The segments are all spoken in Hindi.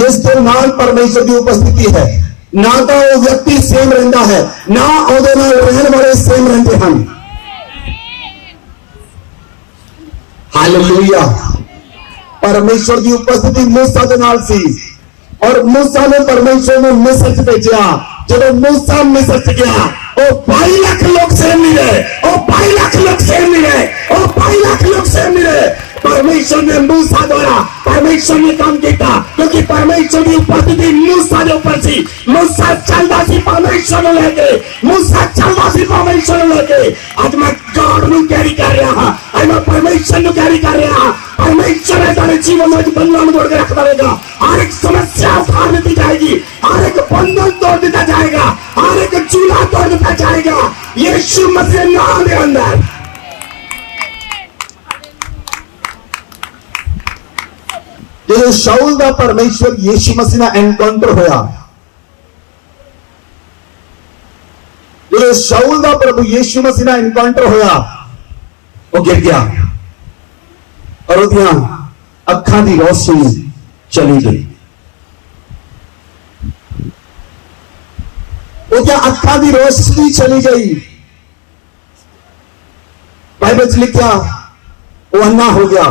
जिस दे नाल परमेश्वर की उपस्थिति है ना तो वो व्यक्ति सेम रहिंदा है ना ਉਹਦੇ ਨਾਲ ਰਹਿਣ ਵਾਲੇ सेम ਰਹਿੰਦੇ ਹਨ। हालेलुया। परमेश्वर की उपस्थिति मूसा के नाल सी और मूसा ने परमेश्वर ने मिस्र च भेजा। जब मूसा मिस्र च गया और 22 लाख लोग सेम नहीं रहे, और 22 लाख लोग सेम नहीं रहे, और 22 लाख लोग सेम नहीं रहे। परमेश्वर ने मूसा द्वारा परमेश्वर ने काम किया क्योंकि परमेश्वर की उपस्थिति मूसा के ऊपर थी। मूसा चलता सी परमेश्वर को लेके, मूसा चलता सी परमेश्वर को लेके। आज मैं गॉड ਨੂੰ कैरी कर रहा हां, आज मैं परमेश्वर ਨੂੰ कैरी कर रहा हां। परमेश्वर है तेरे जीवन में बंधन तोड़ के रख देगा। हर एक समस्या उखाड़ दी जाएगी, हर एक बंधन तोड़ दिया जाएगा, हर एक चूल्हा तोड़ दिया जाएगा यीशु मसीह नाम के अंदर। जो शाऊल का परमेश्वर यीशु मसीह ना एनकाउंटर होया, जो शाऊल का प्रभु यीशु मसीह ना एनकाउंटर होया, वो गिर गया और उसदियां अखां दी रोशनी चली गई। उसदियां अखां दी रोशनी चली गई। बाइबल च लिखा वो अन्ना हो गया।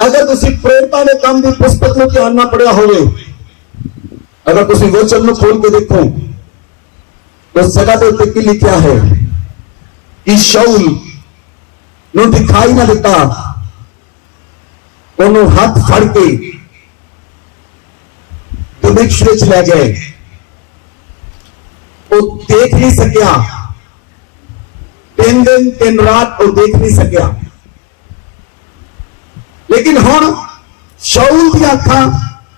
अगर तुसी प्रेरितां दे काम दी पुस्तक में ध्यान ना पढ़िया होवे, अगर तुसी वचन में खोल के देखो तो जगह के उत्ते की लिखा है कि शाऊल नु दिखाई ना दिता, उन्होंने हाथ फड़ के दमिश्क च ले गए। वो देख नहीं सकिया, 3 दिन 3 रात वो देख नहीं सकिया। लेकिन हुण शाऊल दी अखां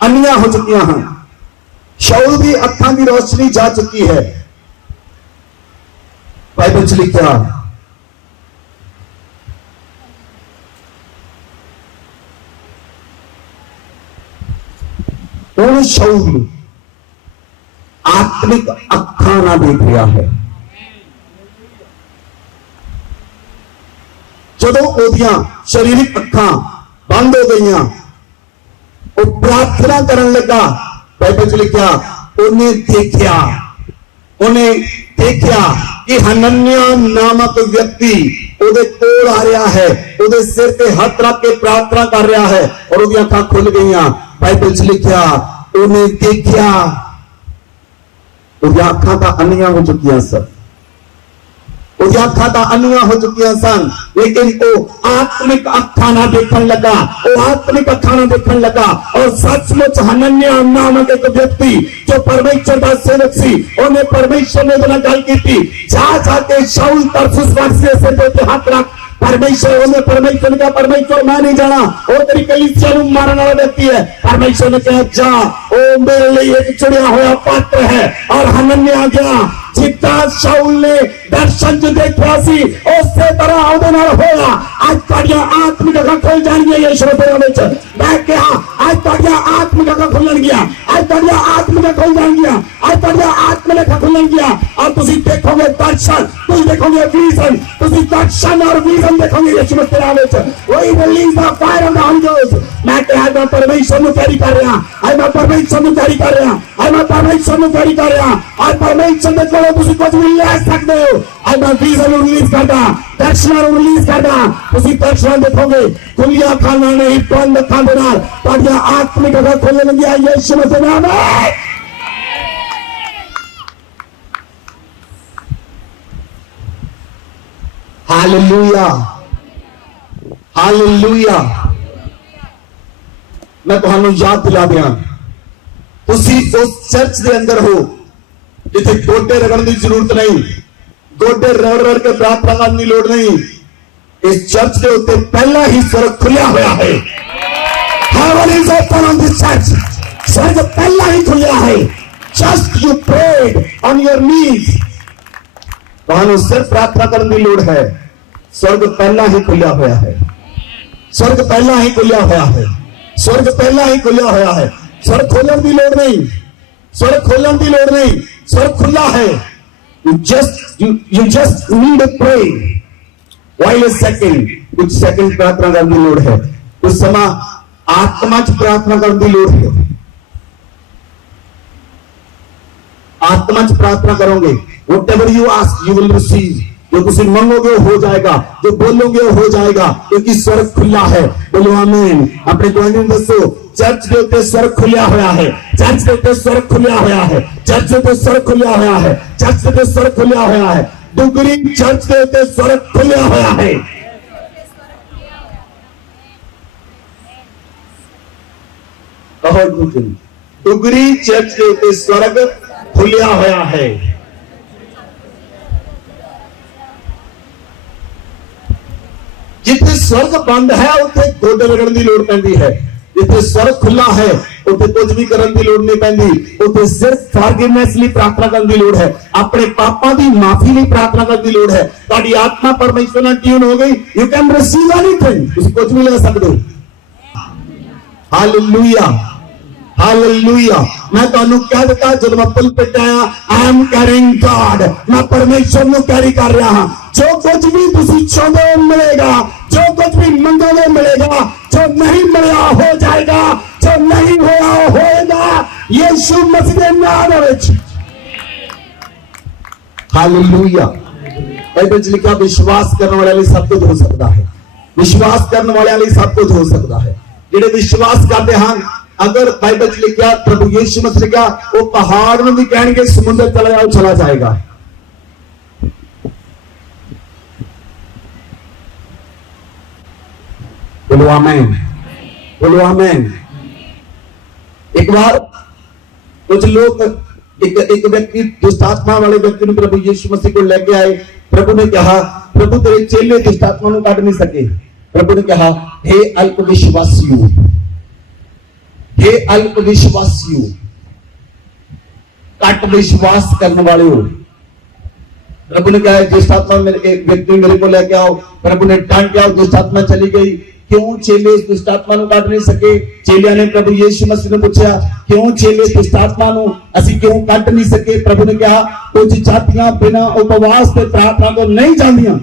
अन्नियां हो चुकी हैं, शाऊल दी अखां की रोशनी जा चुकी है। बाइबल च लिखा हुण शाऊल आत्मिक अखां ना देख रहा है। जदों ओदियां शरीरिक अखां बंद हो गई, वो प्रार्थना करन लगा। बाइबल च लिखा उन्हें देखा कि हनन्याह नामक व्यक्ति उहदे कोल आ रहा है, उहदे सिर पे हाथ रख के प्रार्थना कर रहा है और उहदी अखां खुल गई। बाइबल च लिखा उन्हें देखा, उहदी अखां तां अन्नियां हो चुकियां सन, उहदी अखां तां अन्नियां हो चुकियां सन। लेकिन वो आत्मिक अखां ना देखने लगा, वो आत्मिक अखां ना देखने लगा। और सचमुच हनन्याह नामक एक व्यक्ति जो परमेश्वर का सेवक सी, उन्हें परमेश्वर ने उन्हें गल की, जा जाके शाऊल तरसुस वासी के सिर पे हाथ रख। परमेश्वर ने परमेश्वर का परमेश्वर मैं नहीं जाना, वो तेरी कलीसिया को मारने वाला व्यक्ति है। परमेश्वर ने कहा जा, वो मेरे लिए एक चुनिया हुआ पात्र है। और हनन्याह गया, जितना शाऊल ने दर्शन च देखा सी उसे तरह ਉਹਦੇ ਨਾਲ होया। आज ਤੁਹਾਡੀਆਂ आत्मिक अखां खुल जाएंगी यीशु के नाम में। मैं कहा आज ਤੁਹਾਡੀਆਂ आत्मिक अखां खुलणगियां, आज ਤੁਹਾਡੀਆਂ आत्मिक अखां खुल जाएंगियां, आज ਤੁਹਾਡੀਆਂ आत्मिक अखां खुलणगियां। और तुसी देखोगे दर्शन, तुसी देखोगे विजन, तुसी दर्शन और विजन देखोगे यीशु के नाम में। वही release the fire of the Holi ghost. मैं कहा मैं परमेश्वर ਨੂੰ कैरी कर रहा, आज मैं परमेश्वर ਨੂੰ कैरी कर रहा, आज मैं परमेश्वर ਨੂੰ कैरी कर रहा। आज परमेश्वर ਦੇ ਕੋਲੋਂ ਤੁਸੀਂ कुछ भी ले सकते हो। आज मैं विजन रिलीज करता, दर्शन रिलीज करता। तुसी दर्शन देखोगे खुलिया खाना नहीं, बंद अखां दे नाल ਤੁਹਾਡੀਆਂ आत्मिक अखां खुलणगियां यीशु के नाम में। Hallelujah, hallelujah. मैं तुहानू याद दिला दिया, तुसी उस चर्च के अंदर हो जिथे गोडे रगड़ने की जरूरत नहीं, गोडे रगड़ के प्रार्थना करने की लोड़ नहीं। इस चर्च के उत्ते पहला ही स्वर्ग खुलिया हुआ है। Heaven is open on this church. स्वर्ग पहला ही खुलिया है। Just you prayed on your knees. तुहानू सिर्फ प्रार्थना करने की लोड़ है। स्वर्ग पहला ही खुलिया हुआ है, स्वर्ग पहला ही खुलिया हुआ है, स्वर्ग पहला ही खुलिया हुआ है। स्वर्ग खोलने की लोड़ नहीं, स्वर्ग खोलने की लोड़ नहीं, स्वर्ग खुला है। You just need to pray while a second, कुछ सेकंड प्रार्थना करने की लोड़ है। उस समय आत्मा च प्रार्थना करने की लोड़ है। आत्मा च प्रार्थना करोगे, whatever you ask you will receive। जो तुम मंगोगे हो जाएगा, जो बोलोगे हो जाएगा, क्योंकि स्वर्ग खुला है। बोलो आमीन। अपने गुआंढी दसो, चर्च के उत्ते स्वर्ग खुलिया होया है, चर्च के उत्ते स्वर्ग खुलिया होया है, चर्च के उत्ते स्वर्ग खुलिया होया है, चर्च के उत्ते स्वर्ग खुलिया होया है। डुगरी चर्च के उत्ते स्वर्ग खुलिया होया है। डुगरी चर्च के उत्ते स्वर्ग खुलिया होया है। जिथे स्वर्ग बंद है उत्थे गोडे रगड़न की लोड़ पैंदी है। जिथे स्वर्ग खुला है उत्थे कुछ भी करन की लोड़ नहीं पैंदी। उत्थे सिर्फ फॉरगिवनेस ਲਈ प्रार्थना करन की लोड़ है, अपने पापां की माफी ਲਈ प्रार्थना करन की लोड़ है। ਤੁਹਾਡੀ आत्मा परमेश्वर ਨਾਲ ट्यून हो गई, यू कैन रिसीव एनीथिंग, ਤੁਸੀਂ कुछ भी ले सकते हो। Hallelujah, hallelujah. मैं ਤੁਹਾਨੂੰ कह दिता जब मैं पुलपिट आया, आई एम कैरिंग गॉड, मैं परमेश्वर ਨੂੰ कैरी कर रहा हूं। जो कुछ भी तुसी चाहते हो मिलेगा, जो कुछ भी मंगोगे मिलेगा, जो नहीं मिला हो जाएगा, जो नहीं होया होएगा यीशु मसीह के नाम विच। हालेलुया। बाइबल च लिखा विश्वास करने वाले लिए सब कुछ हो सकता है। विश्वास करने वाले लिए सब कुछ हो सकता है। जेडे विश्वास करते हैं, अगर बाइबल च लिखा प्रभु यीशु मसीह लिखा वो पहाड़ में भी कहेंगे समुद्र चला जाओ, चला जाएगा। बोलो आमीन, बोलो आमीन। एक बार कुछ लोग एक व्यक्ति दुष्ट आत्मा वाले व्यक्ति ने प्रभु यीशु मसीह को लेके आए। प्रभु ने कहा, प्रभु तेरे चेले दुष्ट आत्मा को काट नहीं सके। प्रभु ने कहा, हे अल्प विश्वासियों, हे अल्प विश्वासियों, कट विश्वास करने वाले हो। प्रभु ने कहा दुष्ट आत्मा एक व्यक्ति मेरे को लेके आओ। प्रभु ने डांट दिया, दुष्ट आत्मा चली गई। क्यों चेले इस दुष्ट आत्मा को काट नहीं सके? चेलिया ने प्रभु यीशु मसीह ने पूछा, क्यों चेले दुष्ट आत्मा को असि क्यों काट नहीं सके? प्रभु ने कहा, कुछ जातियां बिना उपवास से प्रार्थना को नहीं जांदियां।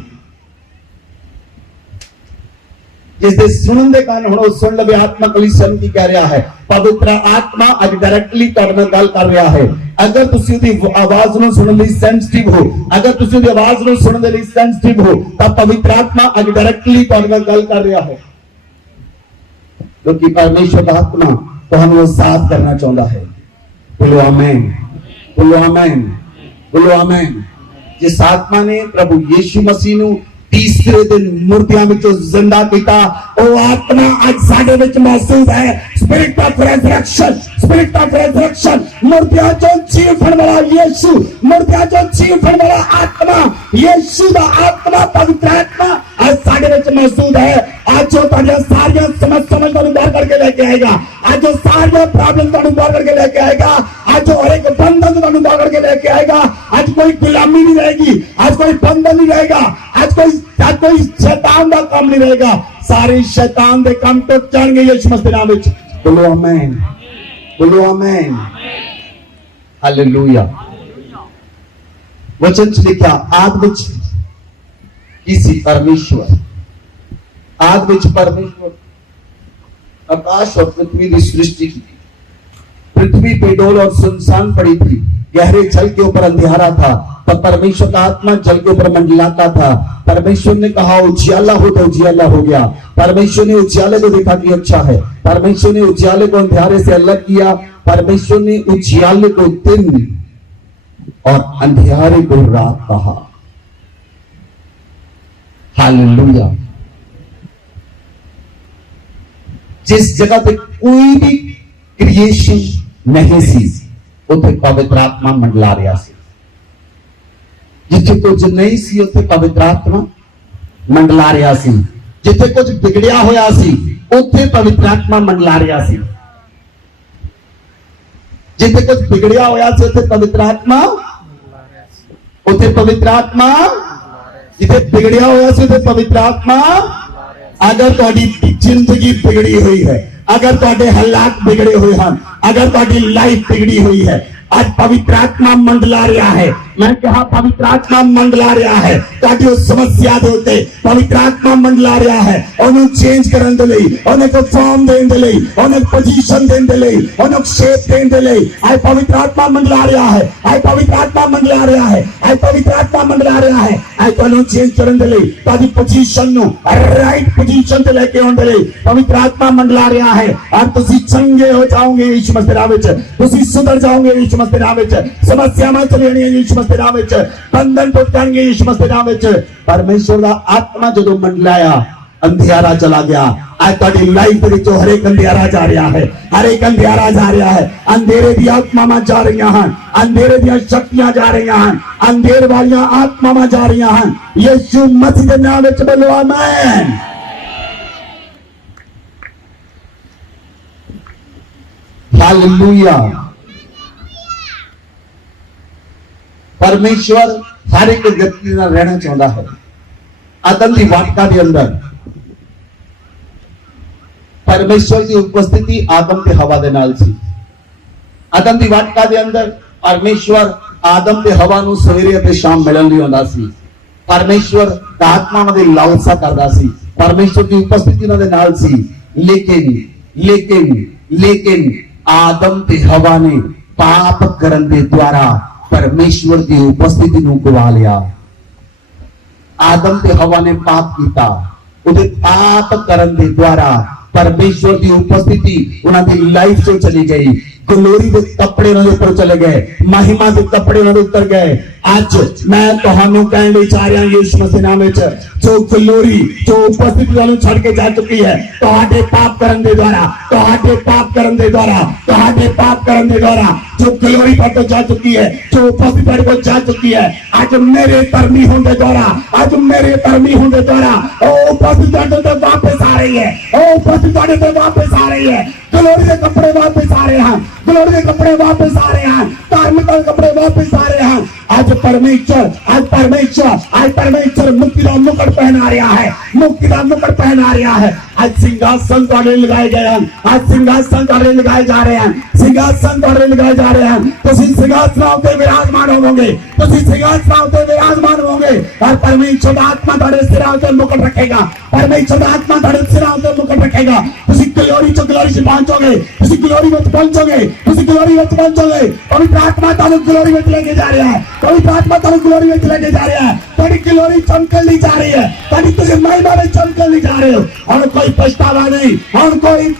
जिसके सुनने के कारण हुण सुन लवे आत्मा कलीसिया की कह रहा है। पवित्र आत्मा आज डायरेक्टली तुहाडे नाल गल कर रहा है। अगर तुसी उहदी आवाज नूं सुनने लई सेंसिटिव हो, अगर तुसी उहदी आवाज नूं सुनने लई सेंसिटिव हो, तां पवित्र आत्मा आज डायरेक्टली तुहाडे नाल गल कर रहा है। क्योंकि परमेश्वर का आत्मा तुहानूं आजाद करना चाहता है। बोलो आमीन, बोलो आमीन, बोलो आमीन। जिस आत्मा ने प्रभु यीशु मसीह नूं तीसरे दिन मूर्तियां विचों जिंदा किया, वो आत्मा आज साडे विच मौजूद है। Spirit of resurrection, spirit of resurrection. मूर्तियां चों जी उठण वाला यीशु, मूर्तियां चों जी उठण वाला आत्मा, यीशु दा आत्मा, पवित्र आत्मा आज साडे विच मौजूद है। आज जो तुहाडियां सारियां समस्यावां तुहानूं बाहर करके लेके आएगा, आज जो सारियां प्रॉब्लम तुहानूं बाहर करके लेके आएगा, आज जो हर एक बंधन तुहानूं बाहर करके लेके आएगा। आज कोई गुलामी नहीं रहेगी, आज कोई बंधन नहीं रहेगा, आज कोई शैतान का काम नहीं रहेगा। सारे शैतान के काम टुट जाएंगे यीशु मसीह नाम विच। बोलो आमीन, बोलो आमीन, हालेलुया। वचन च लिखा, आदि विच किसी परमेश्वर, आदि विच परमेश्वर आकाश और पृथ्वी की सृष्टि की। पृथ्वी बेडोल और सुनसान पड़ी थी, गहरे जल के ऊपर अंधियारा था, तब परमेश्वर का आत्मा जल के ऊपर मंडलाता था। परमेश्वर ने कहा उजियाला हो, तो उजियाला हो गया। परमेश्वर ने उजियाले को देखा कि अच्छा है। परमेश्वर ने उजियाले को अंधियारे से अलग किया। परमेश्वर ने उजियाले को दिन और अंधियारे को रात कहा। हालेलुया। जिस जगह पे कोई भी क्रिएशन नहीं सी, उसे पवित्र आत्मा मंडला रहा सी। जिथे कुछ नहीं सी, उसे पवित्र आत्मा मंडला रहा सी। जिथे कुछ बिगड़िया होया सी, उसे पवित्र आत्मा मंडला रहा सी। जिथे कुछ बिगड़िया होया सी, उसे पवित्र आत्मा, उसे पवित्र आत्मा, जिथे बिगड़िया होया सी, उसे पवित्र आत्मा। अगर तुहाडी जिंदगी बिगड़ी हुई है, अगर तुहाडे हालात बिगड़े हुए हैं, अगर ਤੁਹਾਡੀ ਲਾਈਫ बिगड़ी हुई है, आज पवित्र आत्मा मंडला रहा है। मैं कहा पवित्र आत्मा मंडला रहा है ताकि उस समस्या दे उत्ते पवित्र आत्मा मंडला रहा है, उन्हें चेंज करने दे लई, उन्हें को फॉर्म देने दे लई, उन्हें पोजीशन देने दे लई, उन्हें शेप देने दे लई। आज पवित्र आत्मा मंडला रहा है, आज पवित्र आत्मा मंडला रहा है, आज पवित्र आत्मा मंडला रहा है। आज उन्हें चेंज करने दे लई ताकि पोजीशन नो राइट पोजीशन ते लेके आने दे लई पवित्र आत्मा मंडला रहा है। और तुसी चंगे हो जाओगे यीशु मसीह दे नाम विच, तुसी सुधर जाओगे यीशु मसीह दे नाम विच, समस्या में चली जानी यीशु मसीह दे नाम विच, बंधन टूट जाएंगे यीशु मसीह दे नाम विच। परमेश्वर दा आत्मा जदों मंडलाया अंधियारा चला गया। आज तुहाडी लाइफ विच हर एक अंधियारा जा रहा है, हर एक अंधियारा जा रहा है। अंधेरे दी आत्मावां जा रही हैं, अंधेरे दी शक्तियां जा रही हैं, अंधेर वालियां आत्मावां जा रही हैं। यीशु मसीह दे नाम विच बोलो आमीन। हालेलुया। परमेश्वर हर एक व्यक्ति नाल रहना चाहता है। आदम की वाटिका के अंदर परमेश्वर की उपस्थिति आदम के हवा दे नाल सी। आदम की वाटिका के अंदर परमेश्वर आदम के हवा नूं सवेरे अते शाम मिलन लई आउंदा सी। परमेश्वर आत्मा उन्हां दी लालसा करदा सी, परमेश्वर की उपस्थिति उन्हां दे नाल सी। लेकिन आदम ते हवा ने पाप करन दे द्वारा परमेश्वर की उपस्थिति नूं गवा लिया। आदम ते हवा ने पाप किया, उहदे पाप करन दे द्वारा परमेश्वर की उपस्थिति उन्हां दी लाइफ से चली गई। ग्लोरी के कपड़े उन्हां दे ऊपर चले गए, महिमा के कपड़े उन्हां दे उतर गए। आज मैं तुहानू कहण लई चाह रहा यीशु मसीह नाम विच, जो ग्लोरी जो उपस्थिति तुहानू छड़ के जा चुकी है तुहाडे पाप करन दे द्वारा, तुहाडे पाप करन दे द्वारा, तुहाडे पाप करन दे द्वारा जो ग्लोरी तुहाडे जा चुकी है, जो उपस्थिति तुहाडे को जा चुकी है, आज मेरे धर्मी होने द्वारा, आज मेरे धर्मी होने द्वारा ओ उपस्थिति तुहाडे ते वापस आ रही है, ओ उपस्थिति तुहाडे ते वापस आ रही है। ग्लोरी के कपड़े वापस आ रहे हैं, ग्लोरी के कपड़े वापस आ रहे हैं, धार्मिक कपड़े वापस आ रहे हैं। आज परमेश्वर मुक्ति का मुकुट पहना रहा है, मुक्ति का मुकुट पहना रहा है। आज सिंहासन तुहाडे लगाए गए हैं, आज सिंहासन तुहाडे लगाए जा रहे हैं, सिंहासन तुहाडे लगाए जा रहे हैं। तुसीं सिंहासनां उत्ते विराजमान होवोगे, तुसीं सिंहासनां उत्ते विराजमान होवोगे और परमेश्वर दा आत्मा तुहाडे सिरां उत्ते मुकुट रखेगा, परमेश्वर दा आत्मा तुहाडे सिरां उत्ते मुकुट रखेगा। तुसीं ग्लोरी च पहुंचोगे, तुसीं ग्लोरी विच पहुंचोगे, तुसीं ग्लोरी विच पहुंचोगे। पवित्र आत्मा तुहानू ग्लोरी विच लेके जा रहा है, पवित्र आत्मा तुहानू ग्लोरी विच लेके जा रहा है। तुहाडी ग्लोरी चमकदी जा रही है, तुहाडी तुसीं महिमा विच चमकदी जा रहे हो। और कोई पछतावा नहीं, और कोई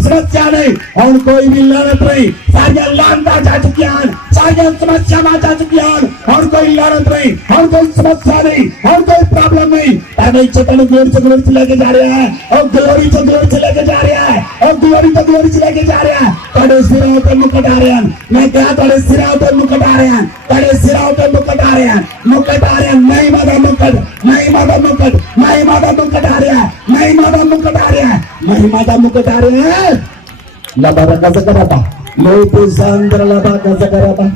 समस्या नहीं, और कोई भी लानत नहीं। सारियां लानतां जा चुकी हैं, सारियां समस्यावां जा चुकी हैं, और कोई लानत नहीं, और कोई समस्या नहीं, और कोई प्रॉब्लम नहीं। परमेश्वर तुहानू ग्लोरी च लेके जा रहा है, और ग्लोरी च लेके जा रहा है, और ग्लोरी च लेके जा रहा है। तुहाडे सिरां ते मुकुट आ रहे हैं, मैं कहा तुहाडे सिरां ते मुकुट आ रहे हैं, तुहाडे सिरां ते मुकुट आ रहे हैं, मुकुट आ रहे हैं। महिमा दा मुकुट, महिमा दा मुकुट, महिमा दा मुकुट आ रहा है, महिमा दा मुकुट आ रहा है, महिमा दा मुकुट आ रहा है। लबा का सकराबा लोपे सांद्र लबा का सकराबा।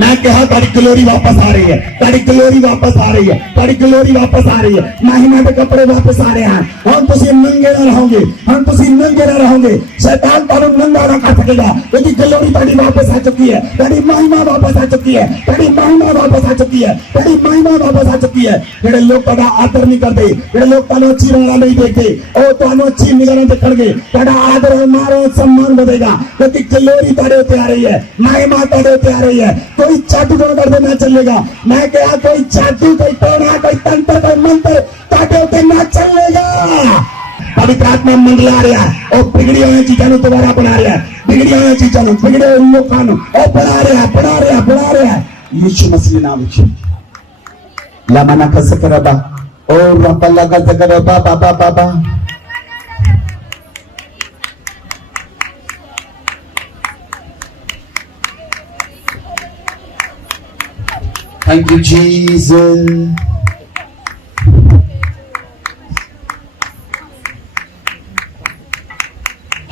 मैं कहा तारी ग्लोरी वापस आ रही है, तारी ग्लोरी वापस आ रही है, तारी ग्लोरी वापस आ रही है। महिमा के कपड़े वापस आ रहे हैं। हम तुसी नंगे ना रहोगे, हम तुसी नंगे ना रहोगे। शैतान तारू नंगा ना कर सकेगा, क्योंकि ग्लोरी तारी वापस आ चुकी है, तारी महिमा वापस आ चुकी है, तारी महिमा वापस आ चुकी है, तारी महिमा वापस आ चुकी है। जेडे लोग ताड़ा आदर नहीं करते, जेडे लोग तानू अच्छी निगाह नहीं देखते, ओ तानू अच्छी निगाह देखणगे, ताड़ा आदर मारो सम्मान बढ़ेगा, क्योंकि ग्लोरी तारे उत्ते आ रही है, महिमा तारे उत्ते आ रही है। कोई जादू कर देना चलेगा। मैं क्या कोई जादू, कोई टोना, कोई तंत्र, कोई मंत्र ताके उत्ते ना चलेगा। पवित्र आत्मा मंडला रहा है, और बिगड़ी हुई चीजों को दोबारा बना रहा है, बिगड़ी हुई चीजों को, बिगड़े हुए लोगों को बना रहा है, बना रहा है, बना रहा है। यीशु मसीह नाम में लामाना कसकरबा और रपल्ला कसकरबा बाबा बाबा। Thank you, Jesus.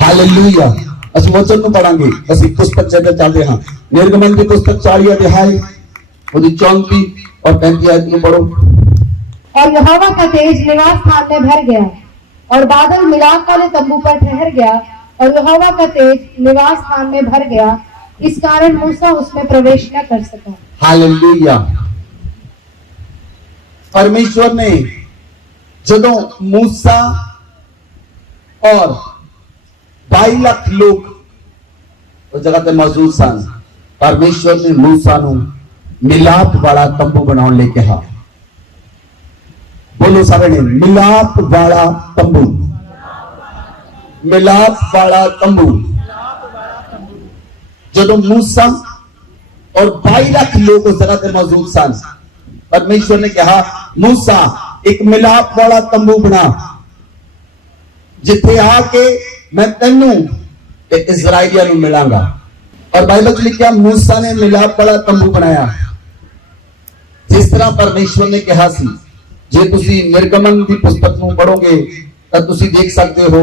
Hallelujah. ਅਸੀਂ ਵਚਨ ਨੂੰ ਪੜਾਂਗੇ। ਅਸੀਂ ਪੁਸਤਕ ਚੱਲਦੇ ਚੱਲਦੇ ਹਾਂ। ਨਿਰਗਮਨ ਦੀ ਪੁਸਤਕ 40 ਅਧਿਆਇ ਉਹਦੀ 34 और 35 आयत ਨੂੰ पढ़ो। और यहोवा का तेज निवास स्थान में भर गया और बादल मिलाप वाले तंबू पर ठहर गया और यहोवा का तेज निवास स्थान में भर गया, इस कारण मूसा उसमें प्रवेश न कर सका। हालेलुया। परमेश्वर ने जदों मूसा और 22 लाख लोग उस जगह ते मौजूद सन, परमेश्वर ने मूसा नूं मिलाप वाला तंबू बनाने ले कहा। बोलो सारे ने, मिलाप वाला तंबू, मिलाप वाला तंबू। जदों मूसा और 22 लाख लोग उस जगह ते मौजूद सन, परमेश्वर ने कहा मूसा एक मिलाप वाला तंबू बना, जिथे आके मैं तेनू ते इजराइलियां नूं मिलांगा। और बाइबल च लिखा मूसा ने मिलाप वाला तंबू बनाया जिस तरह परमेश्वर ने कहा सी। जे तुसी निर्गमन की पुस्तक नूं पढ़ोगे तां तुसी देख सकते हो,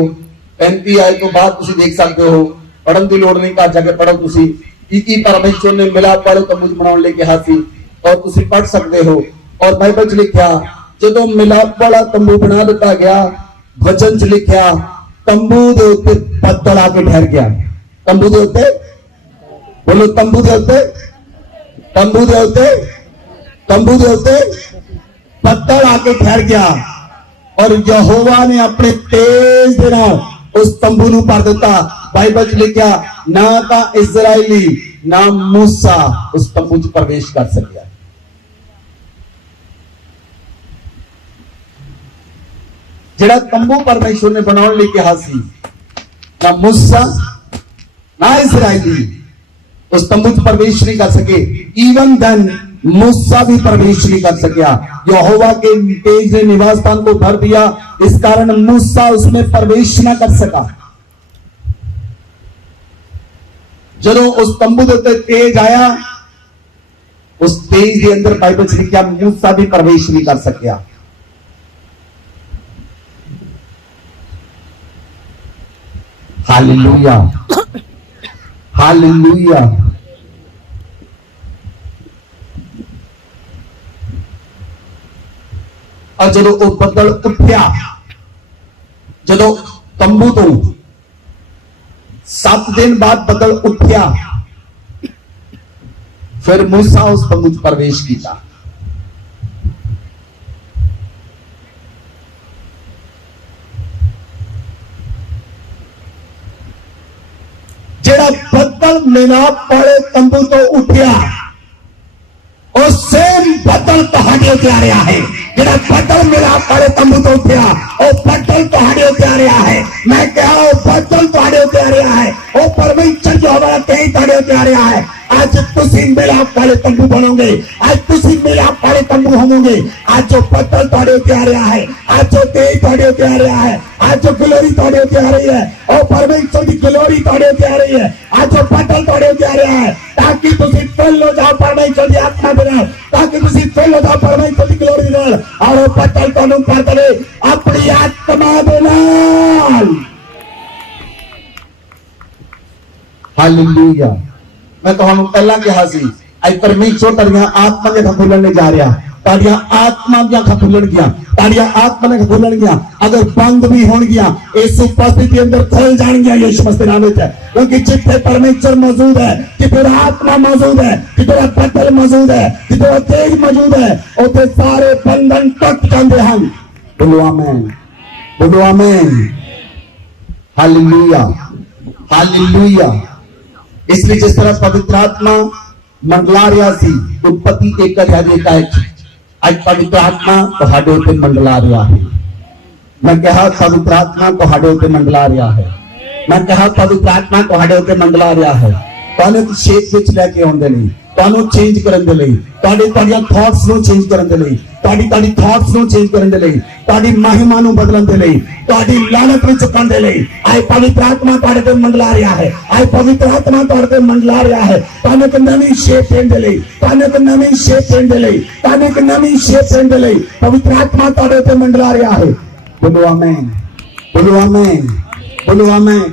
35 आयत तो बाद तुसी देख सकते हो, पढ़न की लोड़ नहीं, घर जाके पढ़ो तुसी की परमेश्वर ने मिलाप वाले तंबू बनाने ले कहा सी, और तुसी पढ़ सकते हो। और बाइबल च लिखा जदों मिलाप वाला तंबू बना दिता गया, वचन च लिखा तंबू दे उत्ते बदल आके ठहर गया। तंबू दे उत्ते, बोलो तंबू दे उत्ते, तंबू दे उत्ते, तंबू दे उत्ते बदल आके ठहर गया। और यहोवा ने अपने तेज दे नाल उस तंबू नूं भर दिता। बाइबल च लिखा ना तां इजराइली ना मूसा उस तंबू च प्रवेश कर सकिया। जेड़ा तंबू परमेश्वर ने बनाने ले कहा सी, ना मूसा ना इजराइली उस तंबू च प्रवेश नहीं कर सके। इवन देन मूसा भी प्रवेश नहीं कर सकिया। यहोवा के तेज ने निवास स्थान को भर दिया, इस कारण मूसा उसमें प्रवेश न कर सका। जदों उस तंबू के उत्ते तेज आया, उस तेज के अंदर बाइबल च लिखा मूसा भी प्रवेश नहीं कर सकिया। Hallelujah, hallelujah. और जदों वो बदल उठ्या, जदों तंबू तो 7 दिन बाद बदल उठ्या, फिर मूसा उस तंबू च प्रवेश किया। जेड़ा बदल मिलाप वाले तंबू तो उठ्या, और सेम बदल तुहाडे उत्ते आ रहा है। जेड़ा बदल मिलाप वाले तंबू तो उठ्या, और बदल तुहाडे उत्ते आ रहा है। मैं कहा वो बदल तुहाडे उत्ते आ रहा है, वो परमेश्वर जो हमारा कहीं तुहाडे उत्ते आ रहा है। आज तुसी मिलाप वाले तंबू बनोगे, आज तुसी मिलाप वाले तंबू होवोगे। आज जो बदल तुहाडे उत्ते आ रहा है, आज जो तेज तुहाडे उत्ते आ रहा है, आज जो ग्लोरी तुहाडे उत्ते आ रही है, और परमेश्वर की ग्लोरी तुहाडे उत्ते आ रही है। आज जो बदल तुहाडे उत्ते आ रहा है, ताकि तुसी फिल हो जाओ परमेश्वर की आत्मा दे नाल, ताकि तुसी फिल हो जाओ परमेश्वर की ग्लोरी दे नाल, और वो बदल तुहानू भर देवे अपनी आत्मा दे नाल। हालेलुया। मैं तुहानू पहला कहा सी, आज परमेश्वर तेरियां आत्मा दे अखां खुलण जा रहा, ताड़ियां आत्मा दी अखां खुलण गियां, ताड़ियां आत्मा ने खुलण गियां। अगर बंद भी होण गियां, इस उपस्थिति अंदर खुल जाणगियां यीशु मसीह नाम विच। क्योंकि जिथे परमेश्वर मौजूद है, जिथे आत्मा मौजूद है, जिथे बदल मौजूद है, जिथे तेज मौजूद है, उथे सारे बंधन टूट जांदे हन। बोलो आमीन, बोलो आमीन। Hallelujah, hallelujah. इसलिए जिस तरह पवित्र आत्मा मंडला रहा सी, उत्पत्ति 1:1, आज पवित्र आत्मा तुहाडे उत्ते मंडला रहा है। मैं कहा पवित्र आत्मा तुहाडे उत्ते मंडला रहा है। मैं कहा पवित्र आत्मा तुहाडे उत्ते मंडला रहा है। तुहानू शेप विच लेके आउंदे नहीं, तुहानू चेंज करन दे लई, तुहाडीਆਂ थॉट्स ਨੂੰ चेंज करन दे लई, तुहाडी थॉट्स ਨੂੰ चेंज करन दे लई, तुहाडी महिमा ਨੂੰ बदलन दे लई, तुहाडी लानत ਵਿੱਚ ਪਾਉਣ ਦੇ ਲਈ ਆਏ पवित्र आत्मा ਤੁਹਾਡੇ ਤੇ ਮੰਡਲਾ ਰਿਹਾ है। आए पवित्र आत्मा ਤੁਹਾਡੇ ਤੇ ਮੰਡਲਾ ਰਿਹਾ है। ਤੁਹਾਨੂੰ ਇੱਕ ਨਵੀਂ ਸ਼ੇਪ ਦੇਣ ਦੇ ਲਈ, ਤੁਹਾਨੂੰ ਇੱਕ ਨਵੀਂ ਸ਼ੇਪ ਦੇਣ ਦੇ ਲਈ, ਤੁਹਾਨੂੰ ਇੱਕ ਨਵੀਂ ਸ਼ੇਪ ਦੇਣ ਦੇ ਲਈ पवित्र आत्मा ਤੁਹਾਡੇ ਤੇ ਮੰਡਲਾ ਰਿਹਾ है। बोलो आमीन, बोलो आमीन, बोलो आमीन।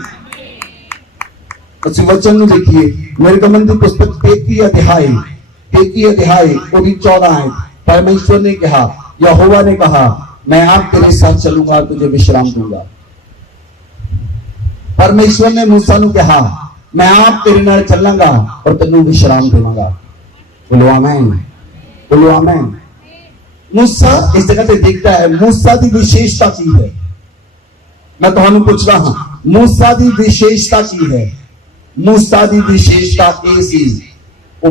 ਅਸੀਂ वचन ਨੂੰ देखिए, निर्गमन की पुस्तक 33 अध्याय 14 है। परमेश्वर ने कहा यहोवा ने कहा मैं आप तेरे साथ चलूंगा और तुझे विश्राम दूंगा। परमेश्वर ने मूसा को कहा मैं आप तेरे नाल चलांगा और तेनू विश्राम देवांगा। बोलो आमीन, बोलो आमीन। मूसा इस जगह पे देखता है मूसा की विशेषता की है। मैं तुहानू पूछ रहा हूं मूसा की विशेषता की है। मूसा की विशेषता ये सी वो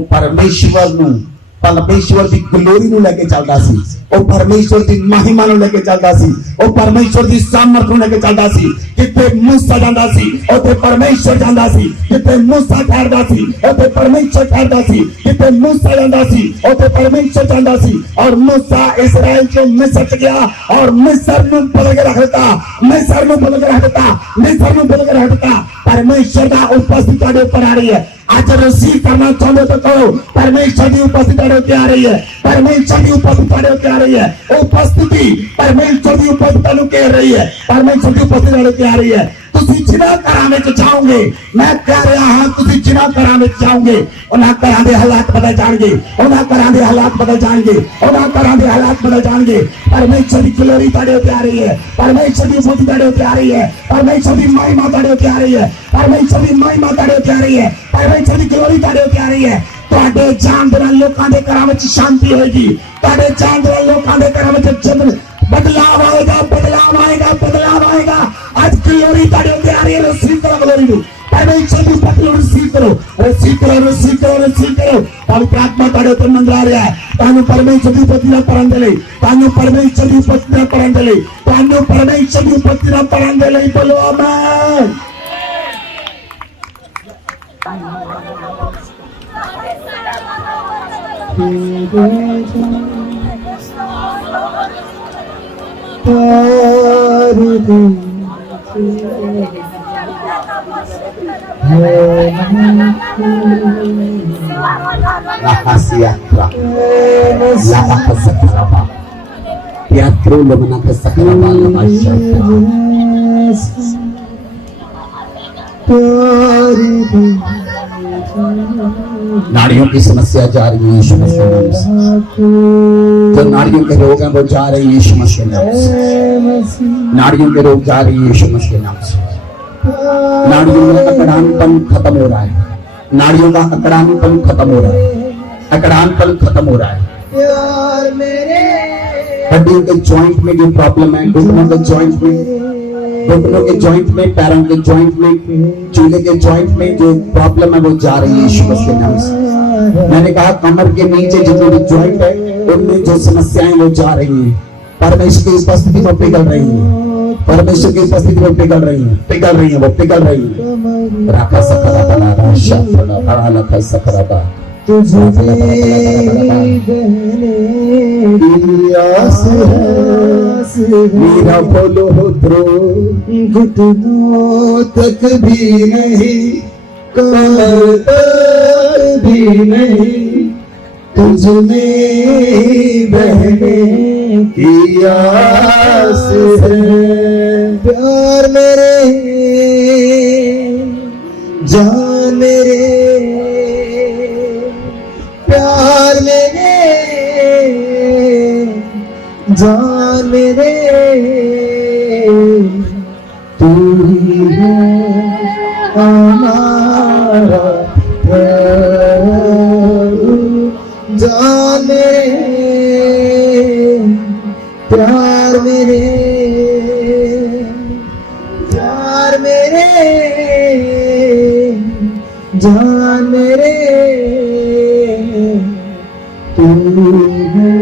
परमेश्वर की ग्लोरी नू लेके चलदा सी, वो परमेश्वर की महिमा नू लेके चलदा सी, वो परमेश्वर की सामर्थ नू लेके चलदा सी। जिथे मूसा जांदा सी उथे परमेश्वर जांदा सी, जिथे मूसा ठहरदा सी उथे परमेश्वर ठहरदा सी, जिथे मूसा जांदा सी उथे परमेश्वर जांदा सी। और मूसा इस्राएल को मिस्र च गया और मिस्र नू बदल के रख दिता, मिस्र नू बदल के रख दिता, मिस्र नू बदल के रख दिता। परमेश्वर का उपस्थिति तुहाडे ऊपर आ रही है। आज रिसीव करना चाहते तो करो परमेश्वर की उपस्थिति तुहाडे उत्ते आ रही है, परमेश्वर की उपस्थिति तुहाडे उत्ते आ रही है। उपस्थिति परमेश्वर की उपस्थिति तुहानू घेर रही है, परमेश्वर की उपस्थिति तुहाडे उत्ते आ रही है। तुसी जिन्हां घरां विच जाओगे, मैं कह रहा हां तुसी जिन्हां घरां विच जाओगे उन्हां घरां दे हालात बदल जाणगे, उन्हां घरां दे हालात बदल जाणगे, उन्हां घरां दे हालात बदल जाणगे। परमेश्वर की ग्लोरी तुहाडे उत्ते आ रही है, परमेश्वर की उपस्थिति तुहाडे उत्ते आ रही है, परमेश्वर की महिमा तुहाडे उत्ते आ रही है, परमेश्वर की महिमा तुहाडे उत्ते आ रही है, परमेश्वर की ग्लोरी तुहाडे उत्ते आ रही है। तुहाडे जान दे नाल लोकां दे घरां विच शांति होएगी, तुहाडे जान दे नाल लोकां दे घरां विच बदलाव आएगा, बदलाव आएगा, बदलाव आएगा। आज ग्लोरी तुहाडे उत्ते आ रही है। रिसीव करो ग्लोरी नू, परमेश्वर की उपस्थिति नू रिसीव करो, रिसीव करो, रिसीव करो, रिसीव करो। पवित्र आत्मा तुहाडे उत्ते मंडरा रहा है। तुहानू परमेश्वर की उपस्थिति नाल भरन दे लई, तुहानू परमेश्वर की उपस्थिति नाल भरन दे लई, तुहानू परमेश्वर की उपस्थिति नाल भरन दे लई। बोलो आमीन। नाड़ियों की समस्या जा रही है यीशु मसीह के नाम से। जो नाड़ियों के रोग हैं वो जा रहे हैं यीशु मसीह के नाम से। नाड़ियों के रोग जा रही है यीशु मसीह के नाम से। नाड़ियों में अकड़ानपन खत्म हो रहा है, नाड़ियों का अकड़ानपन खत्म हो रहा है, अकड़ानपन खत्म हो रहा है। हड्डियों के जॉइंट में जो प्रॉब्लम है, घुटनों के जॉइंट में, घुटनों के जॉइंट में, पैरों के जॉइंट में, चूल्हे के जॉइंट में जो प्रॉब्लम है वो जा रही है यीशु मसीह के नाम से। मैंने कहा कमर के नीचे जितने भी जॉइंट है उनमें जो समस्याएं वो जा रही हैं, परमेश्वर की उपस्थिति में पिघल रही हैं, परमेश्वर की उपस्थिति में पिघल रही हैं, पिघल रही हैं, वो पिघल रही हैं। राखा सकरा बना राशा बना बड़ा लखा सकरा बा तुझे मेरा बोलो द्रो घुटनों तक भी नहीं, कमर तक भी नहीं, तुझ में बहने की आस है। प्यार मेरे जान मेरे, प्यार मेरे जान मेरे, तू ही है हमारा प्रभु। जान मेरे, प्यार मेरे, प्यार मेरे, जान मेरे, तू है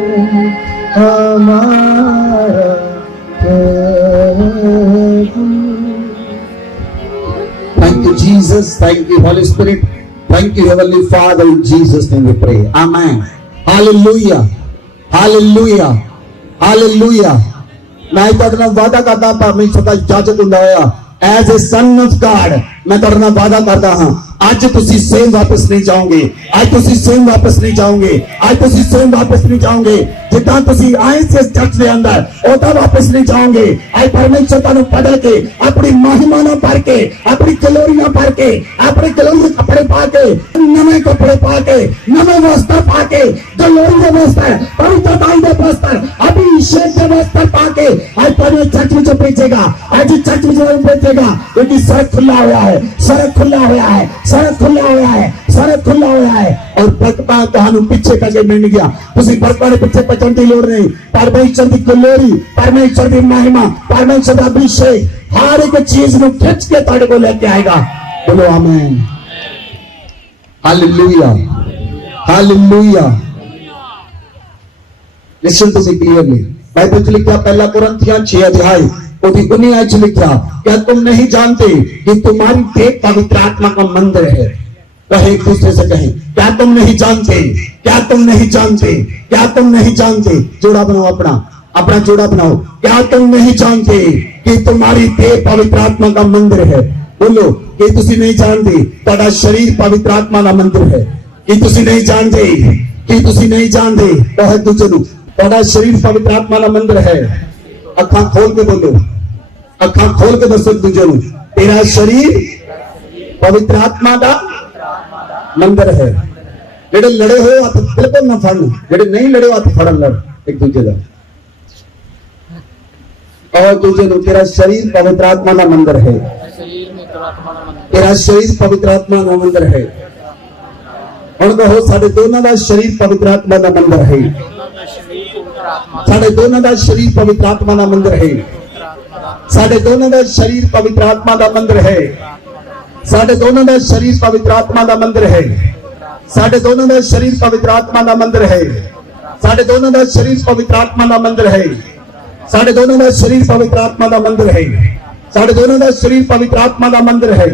हमारा प्रभु। Thank you, Jesus. Thank you, Holy Spirit. Thank you, Heavenly Father. In Jesus' name we pray. Amen. Hallelujah. Hallelujah. Hallelujah. मैं तेरे नाल वादा करता परमेश्वर का इजाजत हुंदा होया as a son of God मैं तेरे नाल वादा करता हां ਅੱਜ ਤੁਸੀਂ ਸੇਮ ਵਾਪਸ ਨਹੀਂ ਜਾਓਗੇ, ਅੱਜ ਤੁਸੀਂ ਸੇਮ ਵਾਪਸ ਨਹੀਂ ਜਾਓਗੇ, ਅੱਜ ਤੁਸੀਂ ਸੇਮ ਵਾਪਸ ਨਹੀਂ ਜਾਓਗੇ। ਜਿੱਦਾਂ ਤੁਸੀਂ ਆਏ ਸੀ ਇਸ ਚਰਚ ਦੇ ਅੰਦਰ ਉਦਾਂ ਵਾਪਸ ਨਹੀਂ ਜਾਓਗੇ। ਅੱਜ ਪਰਮੇਸ਼ਰ ਤੁਹਾਨੂੰ ਬਦਲ ਕੇ ਆਪਣੀ ਮਹਿਮਾ ਨਾਲ ਭਰ ਕੇ, ਆਪਣੀ ਗਲੋਰੀ ਨਾਲ ਭਰ ਕੇ, ਆਪਣੇ ਗਲੋਰੀ ਦੇ ਕੱਪੜੇ ਪਾ ਕੇ, ਨਵੇਂ ਕੱਪੜੇ ਪਾ ਕੇ, ਨਵੇਂ ਵਸਤਰ ਪਾ ਕੇ, ਗਲੋਰੀ ਦੇ ਵਸਤਰ, ਪਵਿੱਤਰਤਾਈ ਦੇ ਵਸਤਰ, ਅਭਿਸ਼ੇਕ ਦੇ ਵਸਤਰ ਪਾ ਕੇ ਅੱਜ ਤੁਹਾਨੂੰ ਚਰਚ ਵਿੱਚ ਭੇਜੇਗਾ। ਅੱਜ ਚਰਚ ਵਿੱਚ ਭੇਜੇਗਾ क्योंकि सड़क खुला हुआ है, सड़क खुला हुआ है, सड़क खुला हुआ है, सड़क खुला हुआ है। और बरकतां ਤੁਹਾਨੂੰ ਪਿੱਛੇ ਕਰਕੇ ਮਿਲ ਗਿਆ। ਤੁਸੀਂ ਬਰਕਤਾਂ ਦੇ ਪਿੱਛੇ ਭੱਜਣ ਦੀ ਲੋੜ ਨਹੀਂ। ਪਰਮੇਸ਼ਰ ਦੀ ਗਲੋਰੀ, ਪਰਮੇਸ਼ਰ ਦੀ ਮਹਿਮਾ, ਪਰਮੇਸ਼ਰ ਦਾ ਅਭਿਸ਼ੇਕ ਹਰ ਇੱਕ ਚੀਜ਼ ਨੂੰ ਖਿੱਚ ਕੇ ਤੁਹਾਡੇ ਕੋਲ ਲੈ ਕੇ ਆਏਗਾ। ਬੋਲੋ ਆਮੀਨ, hallelujah, hallelujah. Listen to me clearly. Bible च लिखा पहला कुरिन्थियों 6 अध्याय उसकी 19 आयत च लिखा, क्या तुम नहीं जानते कि तुम्हारी देह पवित्र आत्मा का मंदिर है। कहे एक दूसरे से कहें, क्या तुम नहीं जानते, क्या तुम नहीं जानते, क्या तुम नहीं जानते। जोड़ा बनाओ, अपना अपना जोड़ा बनाओ। क्या तुम नहीं जानते कि तुम्हारी देह पवित्र आत्मा का मंदिर है। बोलो कि तुसी नहीं जानते ਤੁਹਾਡਾ शरीर पवित्र आत्मा का मंदिर है। कि तुसी नहीं जानते, कि तुसी नहीं जानते। बहुत दूसरे ਨੂੰ ਤੁਹਾਡਾ शरीर पवित्र आत्मा का मंदिर है। अखा खोल के बोलो, अखा खोल के दसो दूजे ਨੂੰ, तेरा शरीर पवित्र आत्मा का मंदिर है। ਜਿਹੜੇ ਲੜੇ ਹੋਏ ਹੱਥ ਬਿਲਕੁਲ ਨਾ ਫੜਨ, ਜਿਹੜੇ ਨਹੀਂ ਲੜੇ ਹੱਥ ਫੜਨ ਲੜ ਇੱਕ ਦੂਜੇ ਦਾ। और दूजे ਨੂੰ, तेरा शरीर पवित्र आत्मा का मंदिर है। तेरा शरीर पवित्र आत्मा का मंदिर है। ਹੁਣ ਕਹੋ ਸਾਡੇ ਦੋਨਾਂ ਦਾ शरीर पवित्र आत्मा का मंदिर है। ਸਾਡੇ ਦੋਨਾਂ ਦਾ शरीर पवित्र आत्मा का मंदिर है। ਸਾਡੇ ਦੋਨਾਂ ਦਾ शरीर पवित्र आत्मा का मंदिर है। ਸਾਡੇ ਦੋਨਾਂ ਦਾ शरीर पवित्र आत्मा का मंदिर है। ਸਾਡੇ ਦੋਨਾਂ ਦਾ शरीर पवित्र आत्मा का मंदिर है। ਸਾਡੇ ਦੋਨਾਂ ਦਾ शरीर पवित्र आत्मा का मंदिर है। ਸਾਡੇ ਦੋਨਾਂ ਦਾ शरीर पवित्र आत्मा का मंदिर है। ਸਾਡੇ ਦੋਨਾਂ ਦਾ शरीर पवित्र आत्मा का मंदिर है।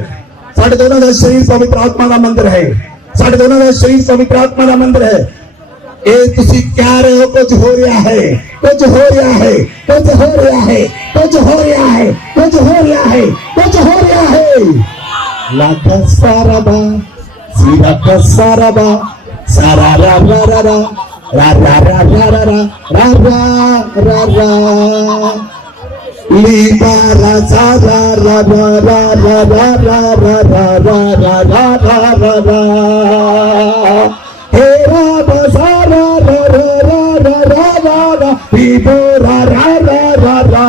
ਸਾਡੇ ਦੋਨਾਂ ਦਾ शरीर पवित्र आत्मा का मंदिर है। ਸਾਡੇ ਦੋਨਾਂ ਦਾ शरीर पवित्र आत्मा का मंदिर है। ਇਹ ਤੁਸੀਂ ਕਹਿ ਰਹੇ ਹੋ ਕੁਝ ਹੋ ਰਿਹਾ ਹੈ, ਕੁਝ ਹੋ ਰਿਹਾ ਹੈ, ਕੁਝ ਹੋ ਰਿਹਾ ਹੈ, ਕੁਝ ਹੋ ਰਿਹਾ ਹੈ, ਕੁਝ ਹੋ ਰਿਹਾ ਹੈ, ਕੁਝ ਹੋ ਰਿਹਾ ਹੈ। ਲਾਗਾ ਸਾਰਾਬਾ ਸੀਰਾ ਕਾ ਸਾਰਾਬਾ ਸਾਰਾ ਰਾ ਰਾ ਰਾ ਰਾ ਰਾ ਰਾ ਰਾ ਰਾ ਰਾ ਰਾ ਰਾ ਰਾ लीबा रा सा रा रा रा रा रा रा रा रा रा रा रा रा रा रा हे रा बा सा रा रा रा रा रा रा रा लीबो रा रा रा रा रा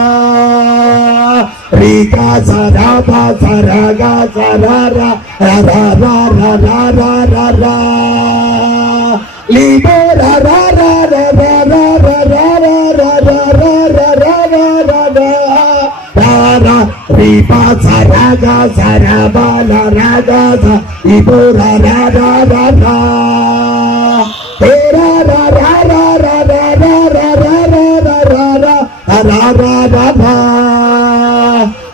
री का सा रा बा सा रा गा सा रा रा रा रा रा रा रा रा रा लीबो रा रा रा रा रा रा रा रा रा रा रा रा रा रा रा रीपा सा रागा सा राबा ला रागा सा इबो रा रा रा रा रा तेरा रा रा रा रा रा रा रा रा रा रा रा रा रा रा रा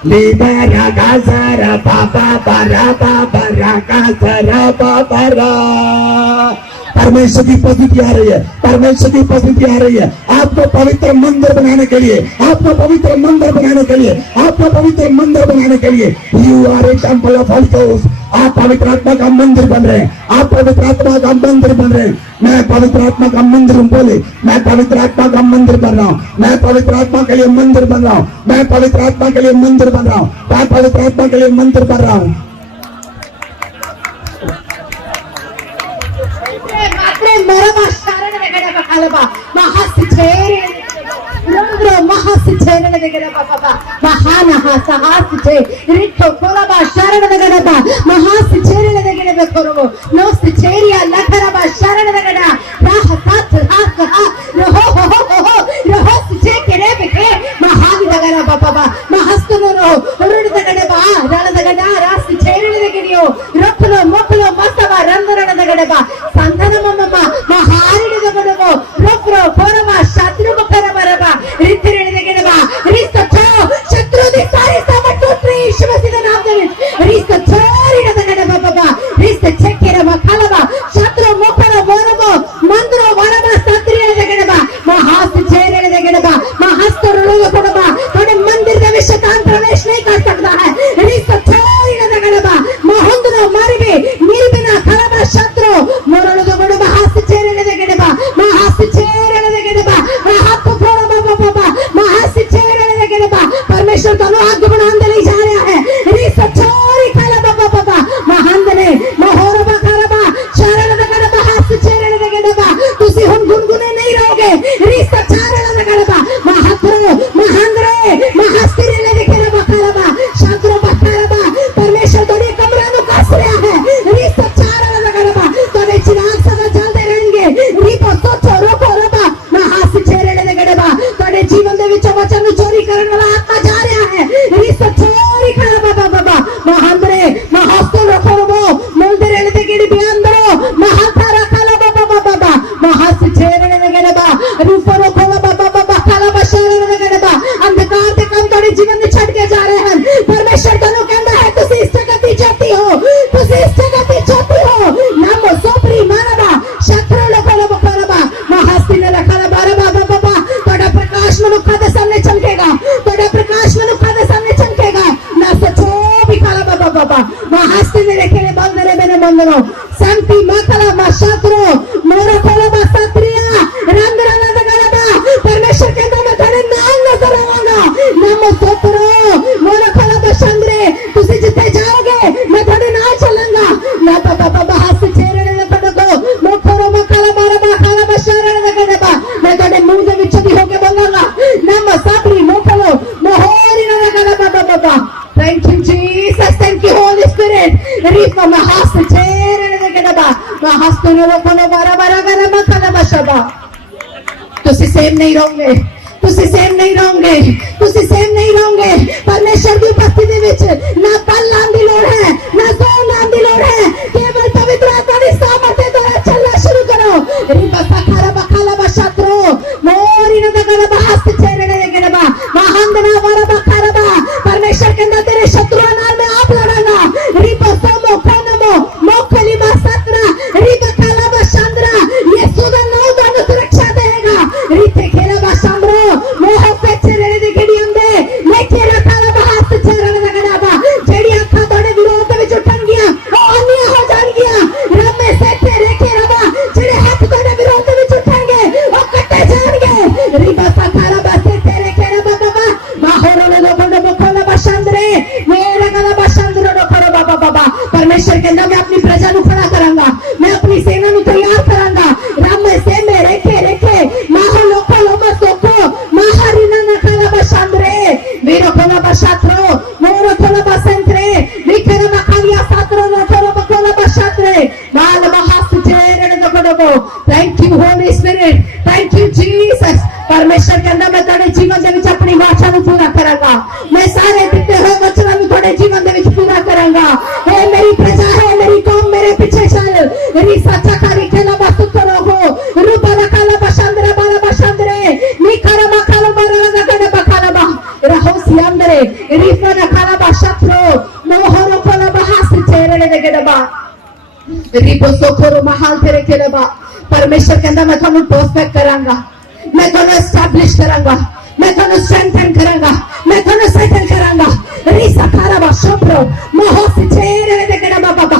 लीबा रागा सा रा पा पा पा रा पा पा रागा सा रा पा पा रा। परमेश्वर की उपस्थिति आ रही है, परमेश्वर की उपस्थिति आ रही है। आपको पवित्र मंदिर बनाने के लिए, आपको पवित्र मंदिर बनाने के लिए, आपको पवित्र मंदिर बनाने के लिए you are a temple of holy ghost. आप पवित्र आत्मा का मंदिर बन रहे हैं, आप पवित्र आत्मा का मंदिर बन रहे हैं। मैं पवित्र आत्मा का मंदिर हूं, बोले मैं पवित्र आत्मा का मंदिर बन रहा हूं। मैं पवित्र आत्मा के लिए मंदिर बन रहा हूं। मैं पवित्र आत्मा के लिए मंदिर बन रहा हूं। मैं पवित्र आत्मा के लिए मंदिर बन रहा हूं। प्रवेश नहीं कर सकता है। baba. Mahasti ne rekere bandere bene bandero. Santi makala mashatro. Mora kola basatria. Randra nanda galaba. परमेश्वर के अंदर मैं तेरे नाम नजर आऊंगा नमो स्तोत्रो मोरा कोला बशंद्रे तुसी जिथे जाओगे मैं तेरे नाम चलूंगा ना बाबा बाबा हाथ चेहरे ने पड़को मोखरो मकाला मारा मकाला बशरे ने करेबा मैं तेरे मुंह से विच भी होके बोलूंगा नमो साबरी मोखलो मोहरी ने करेबा बाबा बाबा thank you Jesus thank you holy spirit रीफा मैं हाथ चेहरे ने करेबा मैं हाथ तो ने कोलो मारा मारा करे मकाला बशबा तुसी सेम नहीं रहोगे तुसी सेम नहीं रहोगे तुसी सेम नहीं रहोगे परमेश्वर की उपस्थिति विच ना पल नाम दी लोड़ है ना सौ नाम दी लोड़ है केवल पवित्र आत्मा की सामर्थ्य द्वारा चलना शुरू करो रिबा सखारा बखाला बशात्रो मोरी न दगला बहास चेहरे ने गेबा महांदना वारा बखारा बा परमेश्वर के अंदर तेरे शत्रुओं नाल में आप लड़ांगा रिबा सोमो कोनमो मोखली बसत्रा रिबा खाला बशांद्रा यीशु दा नाम दोनों सुरक्षा देगा रिते खेला बशांद्रो मोह पे चेहरे ने गेडियंदे लेके रखाला बहास चेहरे ने गड़ाबा जेडी आंखा तोड़े विरोध विच उठन गया ओ अन्य हो जान गया रब में से तेरे के रबा जेडे हाथ तोड़े विरोध विच उठेंगे ओ कटे जाएंगे रिबा सखारा बसे तेरे के रबा बाबा माहोरो ने लोगों को खोला बशांद्रे मेरा गला बशांद्रो नो करो बाबा बाबा परमेश्वर के अंदर मैं अपनी प्रजा नु खड़ा करांगा मैं अपनी सेना नु तैयार करांगा रब में से मेरे के रेखे माहोलो खोलो मसोको महारिना न खला बशांद्रे वीरो खोला बशात्रो मोरो खोला बसंत्रे विकरा मखालिया सात्रो न खोला बकोला बशात्रे माल महास जेरे न दबडबो thank you holy spirit thank you Jesus परमेश्वर के अंदर मैं तेरे जीवन दे विच अपनी वाचा नु पूरा करांगा मैं सारे दिते हुए वचन नु तेरे जीवन दे विच पूरा करांगा हे मेरी प्रजा है मेरी कौम मेरे पीछे चल मेरी सच्चा खारी खेला बस करो हो रूपा रखाला बशांद्रे बाला बशांद्रे निखरा मखाला बाला नगड़ बखाला बा रहो सियांद्रे रिफा रखाला बशात्रो मोहरो कोला बहास चेहरे ने गड़बा रिपो सोखरो महाल तेरे के रबा परमेश्वर के अंदर मैं थानू प्रोस्पेक्ट करांगा मैं थानू एस्टैब्लिश करांगा मैं थानू स्ट्रेंथन करांगा मैं थानू सेटल करांगा रिसा खारा बशप्रो मोहस चेहरे ने गड़बा बाबा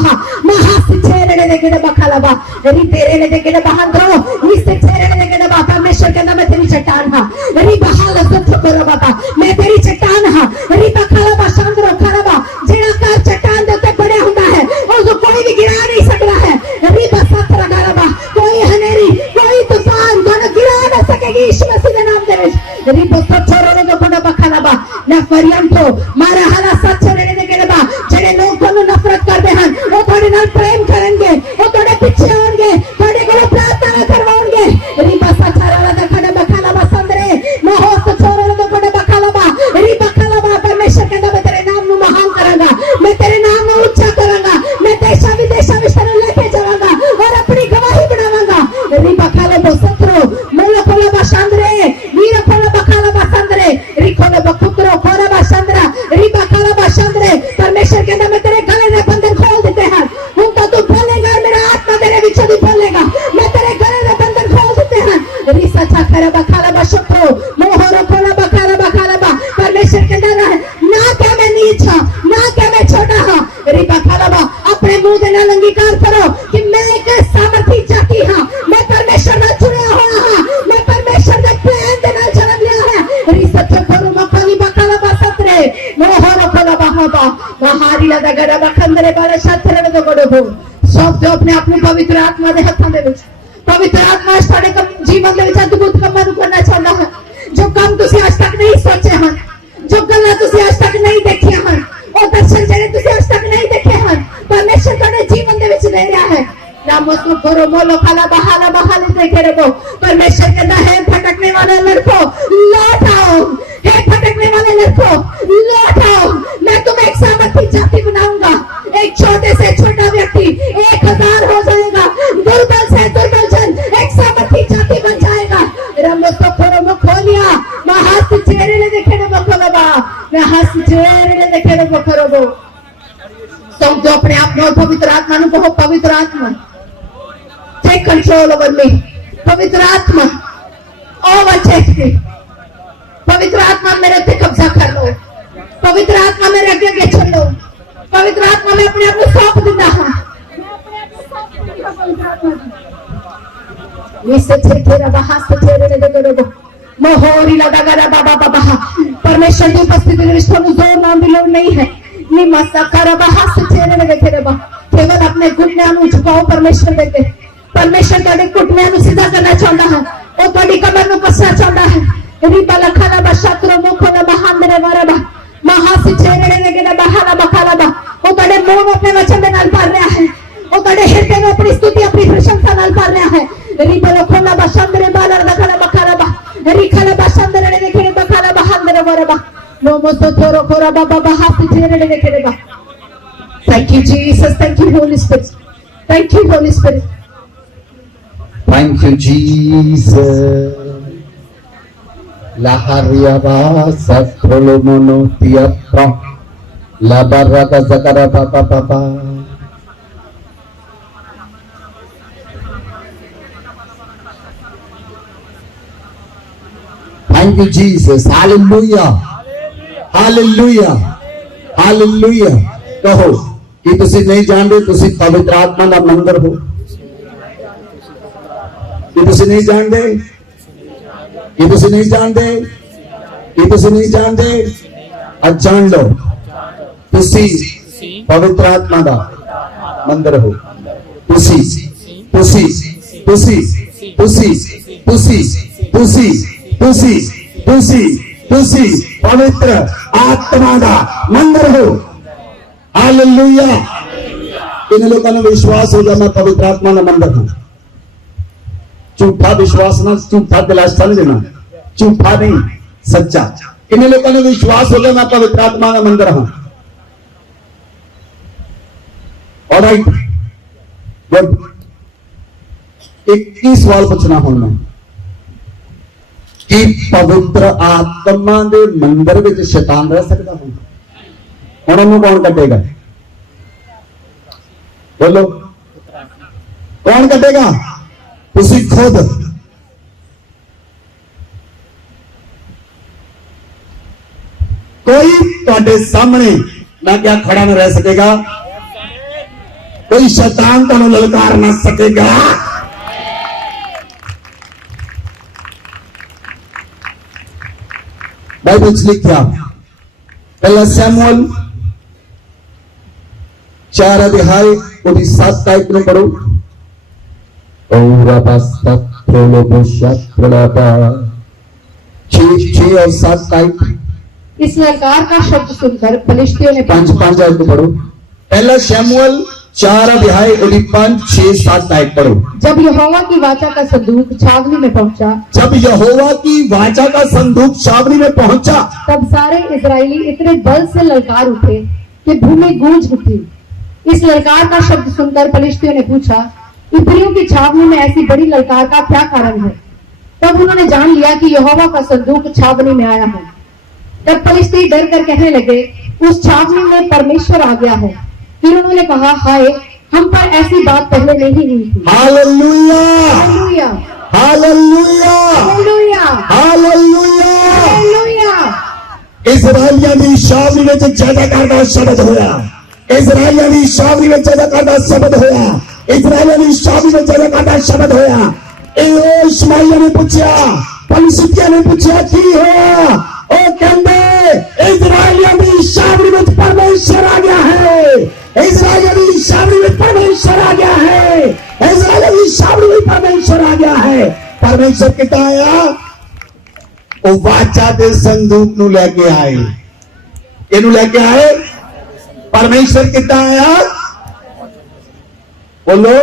महास चेहरे ने गड़बा खालाबा रि तेरे ने गड़बा हांद्रो निसे चेहरे ने गड़बा परमेश्वर के अंदर मैं तेरी चट्टान हां रि बहाल सत्य करो बाबा मैं तेरी चट्टान हां रि बखाला बशांद्रो खालाबा जेड़ा का चट्टान दे ते बड़े हुंदा है और जो कोई भी गिरा नहीं सकता है रि बसत्रा खालाबा कोई हनेरी कोई तूफान दोनों गिरा ना सकेगी यीशु मसीह के नाम दे रि बसत्रा ने कोना बखालाबा ना फरियांतो मारा हाला सच्चरे ने गेलबा जेड़े लोग कोनु नफरत करदे हन वो थोड़े नाल प्रेम करेंगे वो थोड़े पीछे होंगे थोड़े को प्रार्थना करवाओगे रि बसत्रा ने कोना बखालाबा संदरे मोहस छोरो ने कोना बखालाबा रि बखालाबा परमेश्वर के अंदर तेरे नाम नु महान करांगा मैं तेरे नाम नु ऊंचा करांगा मैं देशा विदेशा विस्तार लेके जावांगा और अपनी गवाही बनावांगा रि बखालाबा सत्रो मोला कोला बशांद्रे वीर कोला बखालाबा संदरे रि कोला बकुत्रो कोला बशांद्रा रि बखालाबा संदरे परमेश्वर के अंदर मैं तेरे गले के बंधन खोल देते हैं उनका तू बोलेगा मेरा आत्मा तेरे बीच में बोलेगा मैं तेरे गले के बंधन खोल देते हैं रि सच्चा करा बखालाबा शत्रो मोहरो कोला बखालाबा परमेश्वर के अंदर है ना क्या मैं नीच हां ना क्या मैं छोटा हां रि बखालाबा अपने मुंह से ना अंगीकार करो कि मैं एक सामर्थी जाति हां मैं परमेश्वर का चुना हुआ हां मैं परमेश्वर के प्लान के नाल चल लिया है रि सच्चा करो मखाली बखालाबा सत्रे मोहरो कोला बहाबा महारी लगा गड़ा बखंदरे बारे छतरे में गड़बो सब जो अपने अपने पवित्र आत्मा दे हाथां दे विच पवित्र आत्मा साडे जीवन दे विच अद्भुत काम करना चाहता है जो काम तुसी आज तक नहीं सोचे हन जो गल्लां तुसी आज तक नहीं देखी हन और दर्शन जेड़े तुसी आज तक नहीं देखे हन परमेश्वर तुहाडे जीवन दे विच ले रहा है नामों करो मोलो खाला बहाल देखे रखो परमेश्वर कहता है भटकने वाले लड़कों लौट आओ हे भटकने वाले लड़कों लौट आओ मैं तुम्हें एक सामर्थी जाति बनाऊंगा एक छोटे से छोटा व्यक्ति 1000 हो जाएगा दुर्बल से दुर्बल जन एक सामर्थी जाति बन जाएगा रमो तो करो खोलिया महास चेहरे ने देखे ना बखलबा मैं हंस चेहरे ने देखे ना बखरबो तुम जो अपने आप में पवित्र आत्मा नु कहो पवित्र आत्मा टेक कंट्रोल ओवर मी पवित्र आत्मा ओवरटेक मी पवित्र आत्मा मेरे पे कब्जा कर लो पवित्र आत्मा मेरे आगे चलो पवित्र पवित्र आत्मा में अपने आप को सौंप देता है। परमेश्वर की उपस्थिति में जोर नाम भी लोग नहीं है। केवल अपने घुटने झुकाओ परमेश्वर देते। परमेश्वर तेरे घुटने सीधा करना चाहता है, वो तेरी कमर में कसना चाहता है। रिपा लखाला बशत्रो मुखोला महांदरे वरबा महासी चेहरे ने बहाला बखाला बा, वो तेरे मुंह में अपने वचन में नाल पार रहा है, वो तेरे हृदय में अपनी स्तुति अपनी प्रशंसा नाल पार रहा है। रिपा लखोला बशंदरे बाला लखाला बखाला बा, रिखाला बशंदरे ने खेले बखाला बहांदरे वरबा नो मोसो थोरो खोरा बाबा महासी चेहरे ने खेले बा। Thank you Jesus, thank you Holy Spirit, thank you Holy Spirit, thank you Jesus. La hariaba satrolomono tiapra la baraka zakara papa papa. Thank you Jesus. Hallelujah, hallelujah, hallelujah. कहो कि तुसी नहीं जानते तुसी पवित्र आत्मा का मंदिर हो, कि तुसी नहीं जानते, कि तुसी नहीं जानते, कि तुसी नहीं जानते, आज जान लो तुसी पवित्र आत्मा का मंदिर हो। तुसी तुसी तुसी तुसी तुसी तुसी तुसी तुसी तुसी पवित्र आत्मा का मंदिर हो। हालेलुया। इन लोगों ने विश्वास हो गया मैं पवित्र आत्मा का मंदिर हूं। झूठा विश्वास ना, झूठा दिलास समझना, झूठा नहीं सच्चा। इन लोगों ने विश्वास हो गया मैं पवित्र आत्मा का मंदिर हूं। Alright, good. एक ही सवाल पूछना हूं मैं कि पवित्र आत्मा के मंदिर में शैतान रह सकता हूं? उन्होंने कौन कटेगा? बोलो, कौन कटेगा? तुसी खुद। कोई ਤੁਹਾਡੇ सामने मैं क्या खड़ा न रह सकेगा? कोई शैतान तुहानू ललकार ना सकेगा। बाइबल च लिखा पहला शमूएल 4 अध्याय और 7 आयत में पढ़ो। और 6 और 7 आयत। इस ललकार का शब्द सुनकर फलिश्तियों ने 5 आयत में पढ़ो। पहला शमूएल 4 अध्याय और 5, 6, 7 आयत पढ़ो। जब यहोवा की वाचा का संदूक छावनी में पहुंचा, जब यहोवा की वाचा का संदूक छावनी में पहुंचा, तब सारे इजरायली इतने बल से ललकार उठे कि भूमि गूंज उठी। इस ललकार का शब्द सुनकर फलिश्तियों ने पूछा, इब्रियों की छावनी में ऐसी बड़ी ललकार का क्या कारण है? तब उन्होंने जान लिया कि यहोवा का संदूक छावनी में आया है। तब फलिश्ती डर कर कहने लगे, उस छावनी में परमेश्वर आ गया है। फिर उन्होंने कहा, हाय, हम पर ऐसी बात पहले नहीं हुई थी। Hallelujah, hallelujah, hallelujah, hallelujah, hallelujah, hallelujah. इजराइलियां दी छावनी विच जयकार दा शब्द होया। इजराइलियां दी छावनी विच जयकार दा शब्द होया। इजराइलियां दी छावनी विच जयकार दा शब्द होया। ए इस्माइल ने पूछा, फलिश्तियां ने पूछा की होया? ओ कहंदे इजराइलियां दी छावनी विच परमेश्वर आ गया है। इजराइलियां दी छावनी में परमेश्वर आ गया है। इजराइलियां दी छावनी में परमेश्वर आ गया है। परमेश्वर कितना आया? वो वाचा दे संदूक नू लेके आए। इनू लेके आए। परमेश्वर कितना आया? बोलो,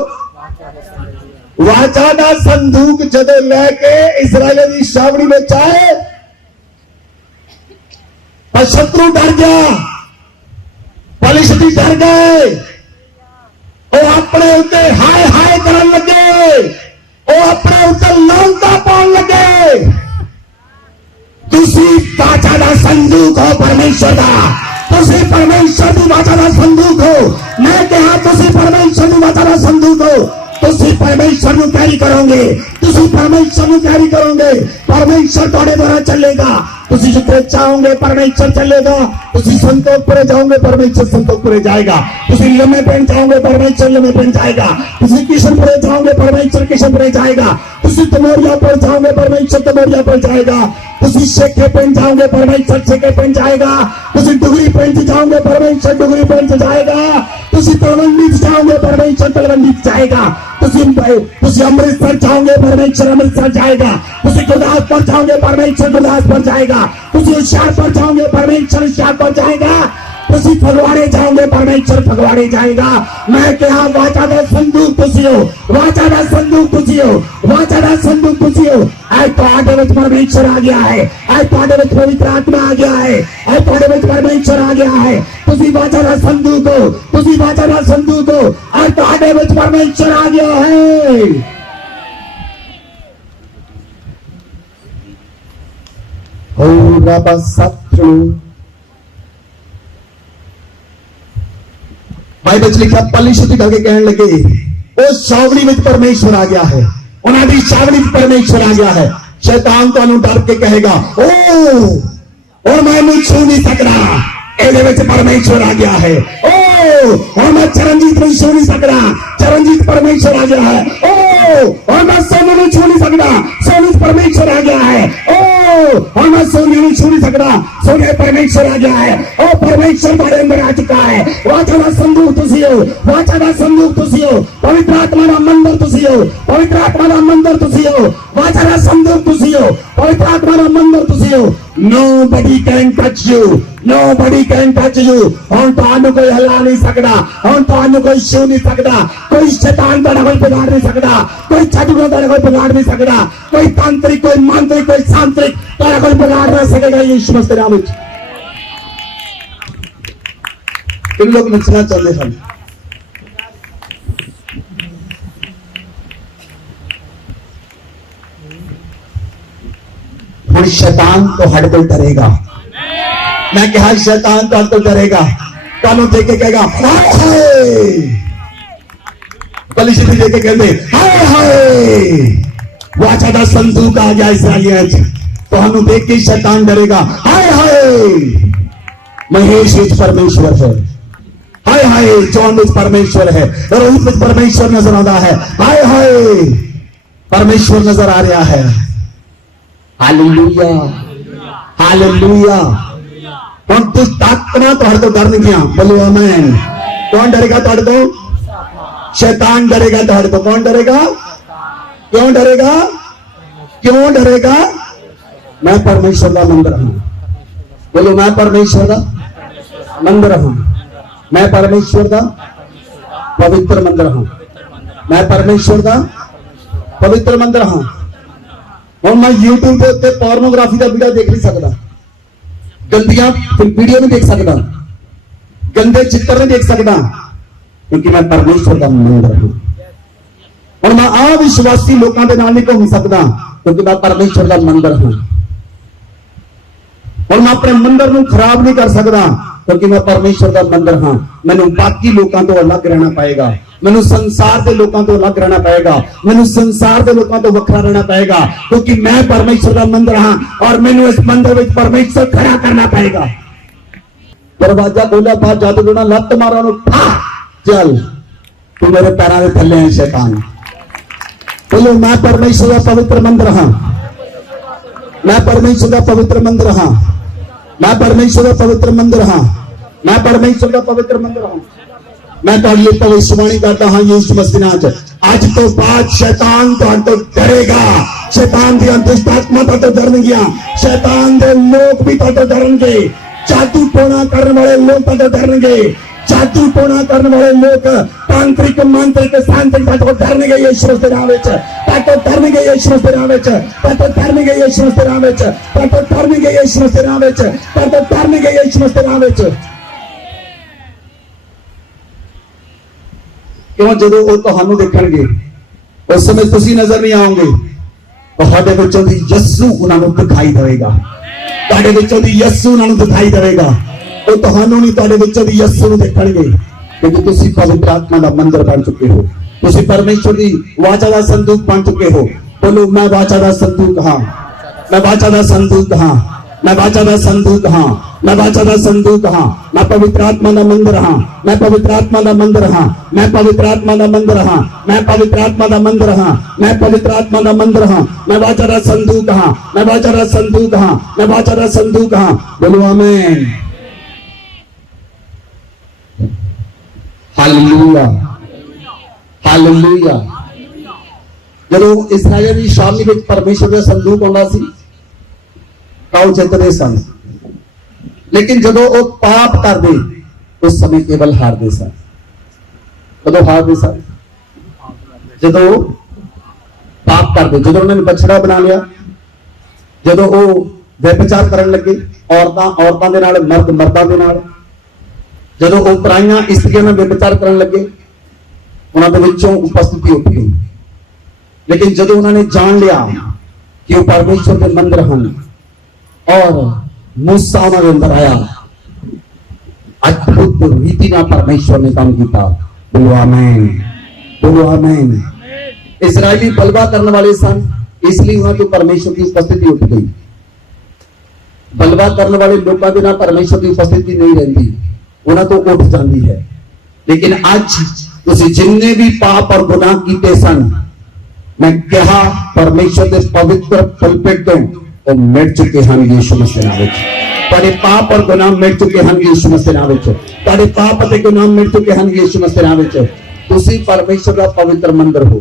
वाचा दा संदूक जदों लेके इजराइलियां दी छावनी में आए, पर शत्रु डर गया, फलिश्ती डर गए। वो अपने उत्ते हाय हाय करन लगे, वो अपने उत्ते लांता पाउण लगे। तुसी वाचा दा संदूक हो परमेश्वर दा, तुसी परमेश्वर दी वाचा दा संदूक हो। मैं कहा तुसी परमेश्वर दी वाचा दा संदूक हो। तुसी परमेश्वर नू कैरी करोगे, तुसी ਤੁਸੀਂ परमेश्वर ਨੂੰ कैरी करोगे, परमेश्वर ਤੁਹਾਡੇ द्वारा चलेगा। ਤੁਸੀਂ ਜਿੱਥੇ ਚਾਹੋਗੇ परमेश्वर चलेगा। ਤੁਸੀਂ संतोखपुरे जाओगे परमेश्वर संतोखपुरे जाएगा। ਤੁਸੀਂ लम्हे पेन जाओगे परमेश्वर लम्हे पेन जाएगा। ਤੁਸੀਂ किशनपुरे जाओगे परमेश्वर किशनपुरे जाएगा। ਤੁਸੀਂ तमोरियापुर जाओगे परमेश्वर तमोरियापुर जाएगा। ਤੁਸੀਂ शेखे पेन जाओगे परमेश्वर शेखे पेन जाएगा। ਤੁਸੀਂ डुगरी पेन जाओगे परमेश्वर डुगरी पेन जाएगा। ਤੁਸੀਂ तलवंडी जाओगे परमेश्वर तलवंडी जाएगा। ਤੁਸੀਂ अमृतसर जाओगे परमेश्वर अमृतसर जाएगा। ਤੁਸੀਂ गुरदासपुर जाओगे परमेश्वर गुरदासपुर जाएगा। ਤੁਸੀਂ होशियारपुर जाओगे परमेश्वर होशियारपुर जाएगा। ਤੁਸੀਂ फगवाड़े जाओगे परमेश्वर फगवाड़े जाएगा। मैं क्या वाचा दा संदूक तुसी हो, वाचा दा संदूक तुसी हो, वाचा दा संदूक तुसी हो। आज ਤੁਹਾਡੇ ਵਿੱਚ परमेश्वर आ गया है, आज ਤੁਹਾਡੇ ਵਿੱਚ पवित्र आत्मा आ गया है, आज ਤੁਹਾਡੇ ਵਿੱਚ परमेश्वर आ गया है। ਤੁਸੀਂ वाचा दा संदूक हो, ਤੁਸੀਂ वाचा दा संदूक हो, आज ਤੁਹਾਡੇ ਵਿੱਚ परमेश्वर आ गया है। हो रब सत्रो बाइबल च लिखा पलिशुद्धि करके कहने लगे उस छावनी में परमेश्वर आ गया है। उन्होंने छावनी में परमेश्वर आ गया है। शैतान तो डर के कहेगा ओ और मैं छू नहीं सकता, ये परमेश्वर आ गया है। ओ और मैं चरणजीत नहीं छू नहीं सकता, चरणजीत परमेश्वर आ गया है। ओ और मैं सोनू नहीं छू नहीं सकता, सोनू परमेश्वर आ गया है। ओ और मैं सोनू नहीं छू नहीं सकता, सोने परमेश्वर आ गया है। ओ परमेश्वर हमारे अंदर आ चुका है। वाचा दा संदूक तुसी हो, वाचा दा संदूक तुसी हो, पवित्र आत्मा दा मंदिर तुसी हो, पवित्र आत्मा दा मंदिर तुसी हो, वाचा दा संदूक तुसी हो, पवित्र आत्मा दा मंदिर तुसी हो। Nobody can touch you, nobody can touch you। हम तो कोई हिला नहीं सकता, हम तो कोई छू नहीं सकता, कोई शैतान तो कोई बिगाड़ नहीं सकता, कोई जादूगर तो कोई बिगाड़ नहीं सकता, कोई तांत्रिक कोई मांत्रिक कोई सांत्रिक तो कोई बिगाड़ नहीं सकेगा। यीशु मसीह के नाम में इन लोग नचना चाहते हैं। शैतान तो हट को डरेगा। मैं कहा शैतान तो हट को डरेगा, कानों देख के कहेगा हाय, पलिशुद्धि देख के कहते हाय हाय, वाचा दा संदूक आ गया इस्राएलियों तो हम देख के शैतान डरेगा। हाय हाय, महेश विच परमेश्वर है। हाय हाय, जॉन विच परमेश्वर है, रोहित विच परमेश्वर नजर आता है। हाय हाय, परमेश्वर नजर आ रहा है। Hallelujah hallelujah. और दुष्ट आत्मा तुहाडे तो डर नहीं गया, बोलो आमीन। कौन डरेगा तुहाडे तो? शैतान डरेगा तुहाडे तो। कौन डरेगा? क्यों डरेगा? क्यों डरेगा? मैं परमेश्वर का मंदिर हूं। बोलो मैं परमेश्वर का मंदिर हूं, मैं परमेश्वर का पवित्र मंदिर हूं, मैं परमेश्वर का पवित्र मंदिर हूं। और मैं यूट्यूब के उत्ते पोर्नोग्राफी का वीडियो देख नहीं सकता, गंदियां वीडियो नहीं देख सकता, गंदे चित्र नहीं देख सकता, क्योंकि मैं परमेश्वर का मंदिर हूं। और मैं अविश्वासी लोगों के नाल नहीं घूम सकता, क्योंकि मैं परमेश्वर का मंदिर हूं। और मैं अपने मंदिर को खराब नहीं कर सकता, क्योंकि मैं परमेश्वर का मंदिर हाँ। मैनू बाकी लोगों तो अलग रहना पड़ेगा, मैनू संसार के लोगों तो अलग रहना पड़ेगा, मैनू संसार के लोगों तो वखरा रहना पड़ेगा, क्योंकि मैं परमेश्वर का मंदिर हाँ। और मैनू इस मंदिर में परमेश्वर खड़ा करना पड़ेगा। दरवाजा खोला, बाहर जादू टोना लत मारा, चल तू मेरे पैरों के थले है शैतान। बोलो मैं परमेश्वर का पवित्र मंदिर हाँ, मैं परमेश्वर का पवित्र मंदिर हाँ, मैं परमेश्वर का पवित्र मंदिर हाँ, मैं परमेश्वर का पवित्र मंदिर हूं। मैं तो ये भविष्यवाणी करता हाँ यीशु मसीह नाम च, आज तो बाद शैतान तो डरेगा, शैतान दी दुष्ट आत्मा तो डरनगियां, शैतान दे लोग भी तो डरनगे, जादू टोना करने वाले लोग तो डरनगे, जादू टोना करने वाले लोग, तांत्रिक मंत्रिक सांत्रिक तो डरनगे यीशु मसीह नाम विच, तो डरनगे यीशु मसीह नाम विच, तो डरनगे यीशु मसीह नाम विच, तो डरनगे यीशु मसीह नाम विच, तो डरनगे यीशु मसीह नाम विच। क्यों जो वो तुहानू देखणगे उस समय तुसी नजर नहीं आओगे, तुहाडे विचों दी यीशु उन्होंने दिखाई देगा, तुहाडे विचों दी यीशु उन्होंने दिखाई देगा। वो तुहानू नहीं, तुहाडे विचों दी यीशु नूं देखणगे, क्योंकि तुसी पवित्र आत्मा का मंदिर बन चुके हो, तुसी परमेश्वर की वाचा का संदूक बन चुके हो, बोलो मैं वाचा दा संदूक हां, मैं वाचा दा संदूक हां, मैं वाचा दा संदूक हां, मैं वाचा दा संदूक हां, मैं पवित्र आत्मा दा मंदिर हां, मैं पवित्र आत्मा दा मंदिर हां, मैं पवित्र आत्मा दा मंदिर हां, मैं पवित्र आत्मा दा मंदिर हां, मैं पवित्र आत्मा दा मंदिर हां, मैं वाचा दा संदूक हां, मैं वाचा दा संदूक हां, मैं वाचा दा संदूक हां। बोलो आमीन, हालेलुया, हालेलुया। ਜਦੋਂ ਇਸਰਾਇਲ ਦੀ ਸ਼ਾਮੀ ਵਿੱਚ ਪਰਮੇਸ਼ਰ ਦਾ ਸੰਦੂਕ ਆਉਂਦਾ ਸੀ ਤਾਂ ਉਹ ਜਿੱਤਦੇ ਸਨ, ਲੇਕਿਨ ਜਦੋਂ ਉਹ ਪਾਪ ਕਰਦੇ ਉਸ ਸਮੇਂ ਕੇਵਲ ਹਾਰਦੇ ਸਨ। ਕਦੋਂ ਹਾਰਦੇ ਸਨ? ਜਦੋਂ ਪਾਪ ਕਰਦੇ, ਜਦੋਂ ਉਹਨਾਂ ਨੇ ਬਛੜਾ ਬਣਾ ਲਿਆ, ਜਦੋਂ ਉਹ ਵਿਭਚਾਰ ਕਰਨ ਲੱਗੇ, ਔਰਤਾਂ ਦੇ ਨਾਲ, ਮਰਦਾਂ ਦੇ ਨਾਲ, ਜਦੋਂ ਉਹ ਪਰਾਈਆਂ ਇਸਤਰੀਆਂ ਨਾਲ ਵਿਭਚਾਰ ਕਰਨ ਲੱਗੇ, ਉਹਨਾਂ ਦੇ ਵਿੱਚੋਂ ਉਪਸਥਿਤੀ ਉੱਠ ਗਈ। लेकिन जब उन्होंने जान लिया कि वो परमेश्वर के मंदिर हैं और मूसा उन्होंने अंदर आया, अद्भुत रीति ना परमेश्वर ने काम किया। बोलो आमीन, बोलो आमीन। इस्राएली बलवा करने वाले सन, इसलिए वहां तो परमेश्वर की उपस्थिति उठ गई। बलवा करने वाले लोगों के ना परमेश्वर की उपस्थिति नहीं रहती, उन्हें तो उठ जाती है। लेकिन आज तुसी जिन्ने भी पाप और गुनाह किए सन, मैं कहा परमेश्वर के पवित्र पुलपिट तो वो मिट चुके हैं यीशु मसीह नाम विच। तेरे पाप और गुनाह मिट चुके हैं यीशु मसीह नाम विच। तेरे पाप और गुनाह मिट चुके हैं यीशु मसीह नाम विच। तुसी परमेश्वर का पवित्र मंदिर हो।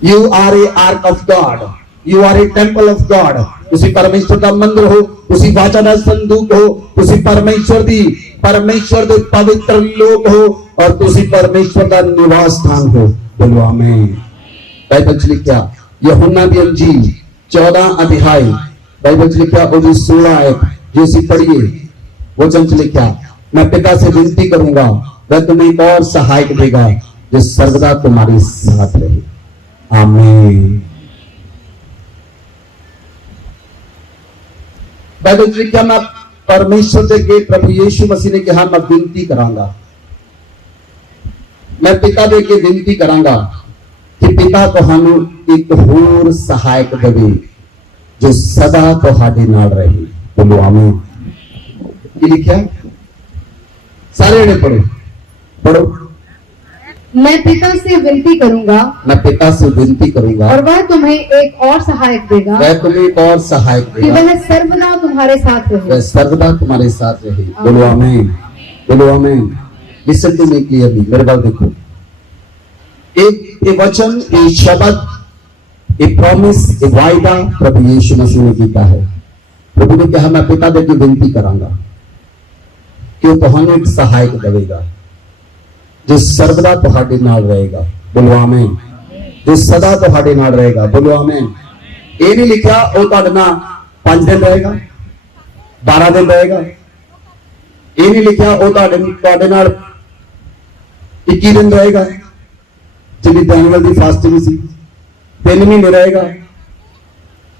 You are a ark of God, you are a temple of God. तुसी परमेश्वर का मंदिर हो, तुसी वाचा दा संदूक हो, तुसी परमेश्वर दे पवित्र लोग हो और तुसी परमेश्वर का निवास स्थान हो। बोलो आमीन। बाइबल च लिखा यूहन्ना दी अंजील 14 अध्याय, बाइबल च लिखा वो 16 आयत जो सी पढ़िए, वचन च लिखा मैं पिता से विनती करूंगा वह तुम्हें एक और सहायक देगा जो सर्वदा तुम्हारे साथ रहे। आमीन। बाइबल च लिखा मैं परमेश्वर से के प्रभु यीशु मसीह ने कहा मैं विनती करांगा, मैं पिता दे के विनती करांगा कि पिता तुहानू एक होर सहायक देवे जो सदा तुहाडे नाल रहे। बोलो आमीन। ये लिखा सारे ने पढ़ो, पढ़ो। मैं पिता से विनती करूंगा, मैं पिता से विनती करूंगा और वह तुम्हें एक और सहायक देगा, वह तुम्हें एक और सहायक कि देगा वह सर्वदा तुम्हारे साथ रहे। वह सर्वदा तुम्हारे साथ रहे। बोलो आमीन, बोलो आमीन। लिसन टू मी क्लियरली, मेरे बात देखो। एक वचन, एक शब्द, एक प्रॉमिस, एक वायदा प्रभु यीशु मसीह ने किया है। प्रभु ने कहा मैं पिता दे के विनती करांगा कि तुहानू एक सहायक देगा जो सर्वदा तुहाडे नाल रहेगा। बोलो आमीन। जो सदा तुहाडे नाल रहेगा। बोलो आमीन। ये नहीं लिखा वो तुहाडे नाल 5 दिन रहेगा, 12 दिन रहेगा। ये नहीं लिखा वो तुहाडे नाल 21 दिन रहेगा, जिन्हें डैनियल की फास्टिंग सी 3 महीने रहेगा,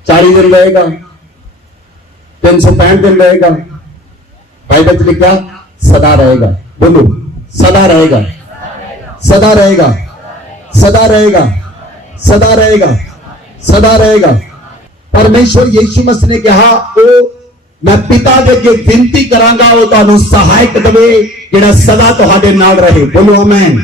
40 दिन रहेगा, 365 दिन रहेगा। बाइबल लिखा सदा रहेगा। बोलो सदा रहेगा, सदा रहेगा, सदा रहेगा, सदा रहेगा, सदा रहेगा। परमेश्वर यीशु मसीह ने कहा वो मैं पिता दे के विनती करांगा वो तुहानू सहायक देवे जेड़ा सदा तुहाडे नाल रहे। बोलो आमीन,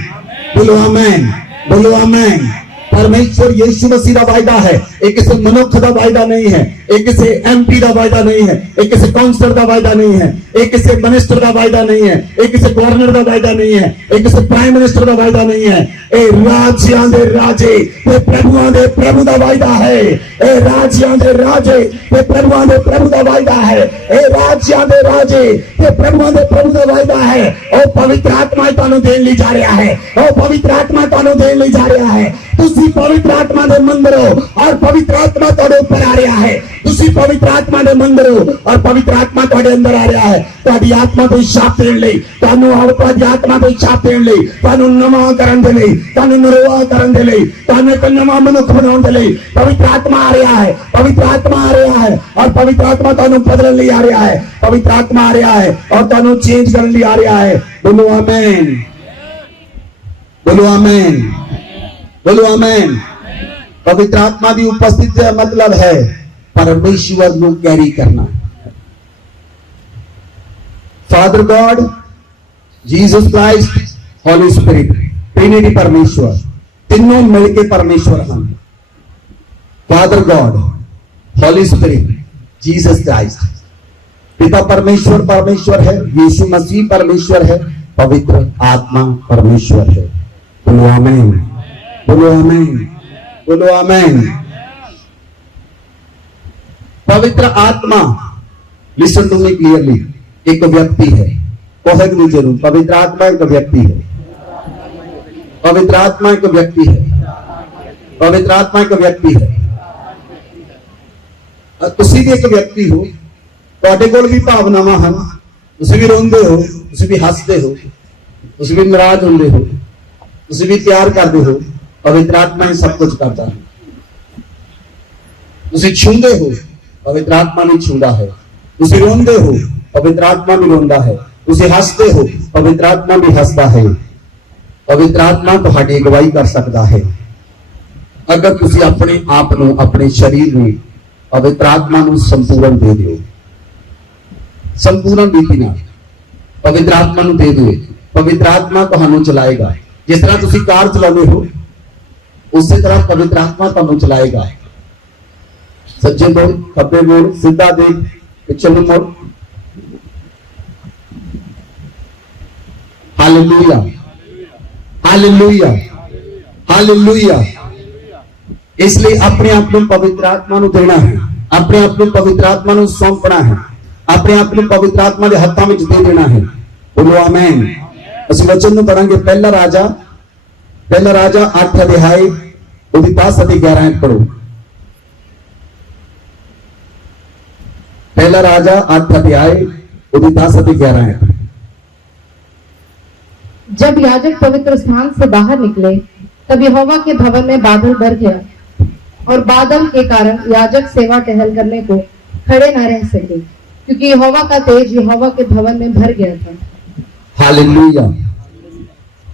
बोलो आमीन, बोलो आमीन। परमेश्वर यीशु मसीह का वायदा है, एक किसी मनुष्य का वायदा नहीं है, एक किसी MP का वायदा नहीं है, एक किसी काउंसलर का वायदा नहीं है, एक किसी मिनिस्टर का वायदा नहीं है, एक किसी गवर्नर का वायदा नहीं है, एक किसी प्राइम मिनिस्टर का वायदा नहीं है। ए राजियां दे राजे ते प्रभुआं दे प्रभु का वायदा है। ए राजियां दे राजे ते प्रभुआं दे प्रभु का वायदा है। ए राजियां दे राजे ते प्रभुआं दे प्रभु का वायदा है। ओ पवित्र आत्मा तुहानू देन लई जा रहा है, ओ पवित्र आत्मा तुहानू देन लई जा रहा है। तुसी पवित्र आत्मा दे मंदिर हो और पवित्र आत्मा तुहाडे ऊपर आ रहा है। तुसी पवित्र आत्मा दे मंदिर हो और पवित्र आत्मा तुहाडे अंदर आ रहा है। तुहाडी आत्मा को छाप देण लई, तुहानू तुहाडी आत्मा को छाप देण लई, तुहानू नवा करन दे लई, तुहानू नरवा करन दे लई, तुहानू एक नवा मनुष्य बनाउण दे लई पवित्र आत्मा आ रहा है। पवित्र आत्मा आ रहा है और पवित्र आत्मा तुहानू बदलण लई आ रहा है। पवित्र आत्मा आ रहा है और तुहानू चेंज करन लई आ रहा है। बोलो आमीन, बोलो आमीन, बोलो आमीन। पवित्र आत्मा की उपस्थिति का मतलब है परमेश्वर को कैरी करना। Father God, Jesus Christ, Holi spirit, Trinity परमेश्वर, तीनों मिलके परमेश्वर हैं। Father God, Holi spirit, Jesus Christ. पिता परमेश्वर परमेश्वर है, यीशु मसीह परमेश्वर है, पवित्र आत्मा परमेश्वर है। बोलो आमीन, बोलो आमीन, बोलो आमीन। पवित्र आत्मा, लिसन टू मी क्लियरली, एक व्यक्ति है। कहेंगे जरूर, पवित्र आत्मा एक व्यक्ति है। पवित्र आत्मा एक व्यक्ति है। पवित्र आत्मा एक व्यक्ति है। तुसी भी एक व्यक्ति हो, ਤੁਹਾਡੇ ਕੋਲ भी भावनावां ਹਨ, ਤੁਸੀਂ भी रोंदे हो, ਤੁਸੀਂ भी हसते हो, ਤੁਸੀਂ भी नाराज होंदे हो, ਤੁਸੀਂ भी प्यार करते हो। पवित्र आत्मा ही सब कुछ करता है। ਤੁਸੀਂ छूंदे हो, पवित्र आत्मा भी छूंदा है। ਤੁਸੀਂ रोंदे हो, पवित्र आत्मा भी रोंदा है। ਤੁਸੀਂ हसते हो, पवित्र आत्मा भी हसदा है। पवित्र आत्मा ਤੁਹਾਡੀ अगवाई कर सकता है। अगर ਤੁਸੀਂ अपने आप ਨੂੰ, अपने शरीर ਨੂੰ पवित्र आत्मा ਨੂੰ संपूर्ण दे दिओ, संपूर्ण रीति नाल पवित्र आत्मा ਨੂੰ दे दिओ, पवित्र आत्मा ਤੁਹਾਨੂੰ चलाएगा। जिस तरह ਤੁਸੀਂ कार चलाते हो, उसी तरह पवित्र आत्मा ਤੁਹਾਨੂੰ चलाएगा। सज्जे मोड़, खब्बे मोड़, सीधा देख, पिछले मोड़। Hallelujah, hallelujah, hallelujah. इसलिए अपने आप को पवित्र आत्मा को देना है, अपने आप को पवित्र आत्मा को सौंपना है, अपने आप को पवित्र आत्मा के हाथों में दे देना है। बोलो आमीन। ਅਸੀਂ वचन ਨੂੰ पढ़ांगे। पहला राजा 8 अध्याय ਉਹਦੀ 10 ਅਤੇ 11 पढ़ो। पहला राजा 8 अध्याय ਉਹਦੀ 10 ਅਤੇ 11। जब याजक पवित्र स्थान से बाहर निकले, तब यहोवा के भवन में बादल भर गया, और बादल के कारण याजक सेवा टहल करने को खड़े न रह सके, क्योंकि यहोवा का तेज यहोवा के भवन में भर गया था। हालेलुया।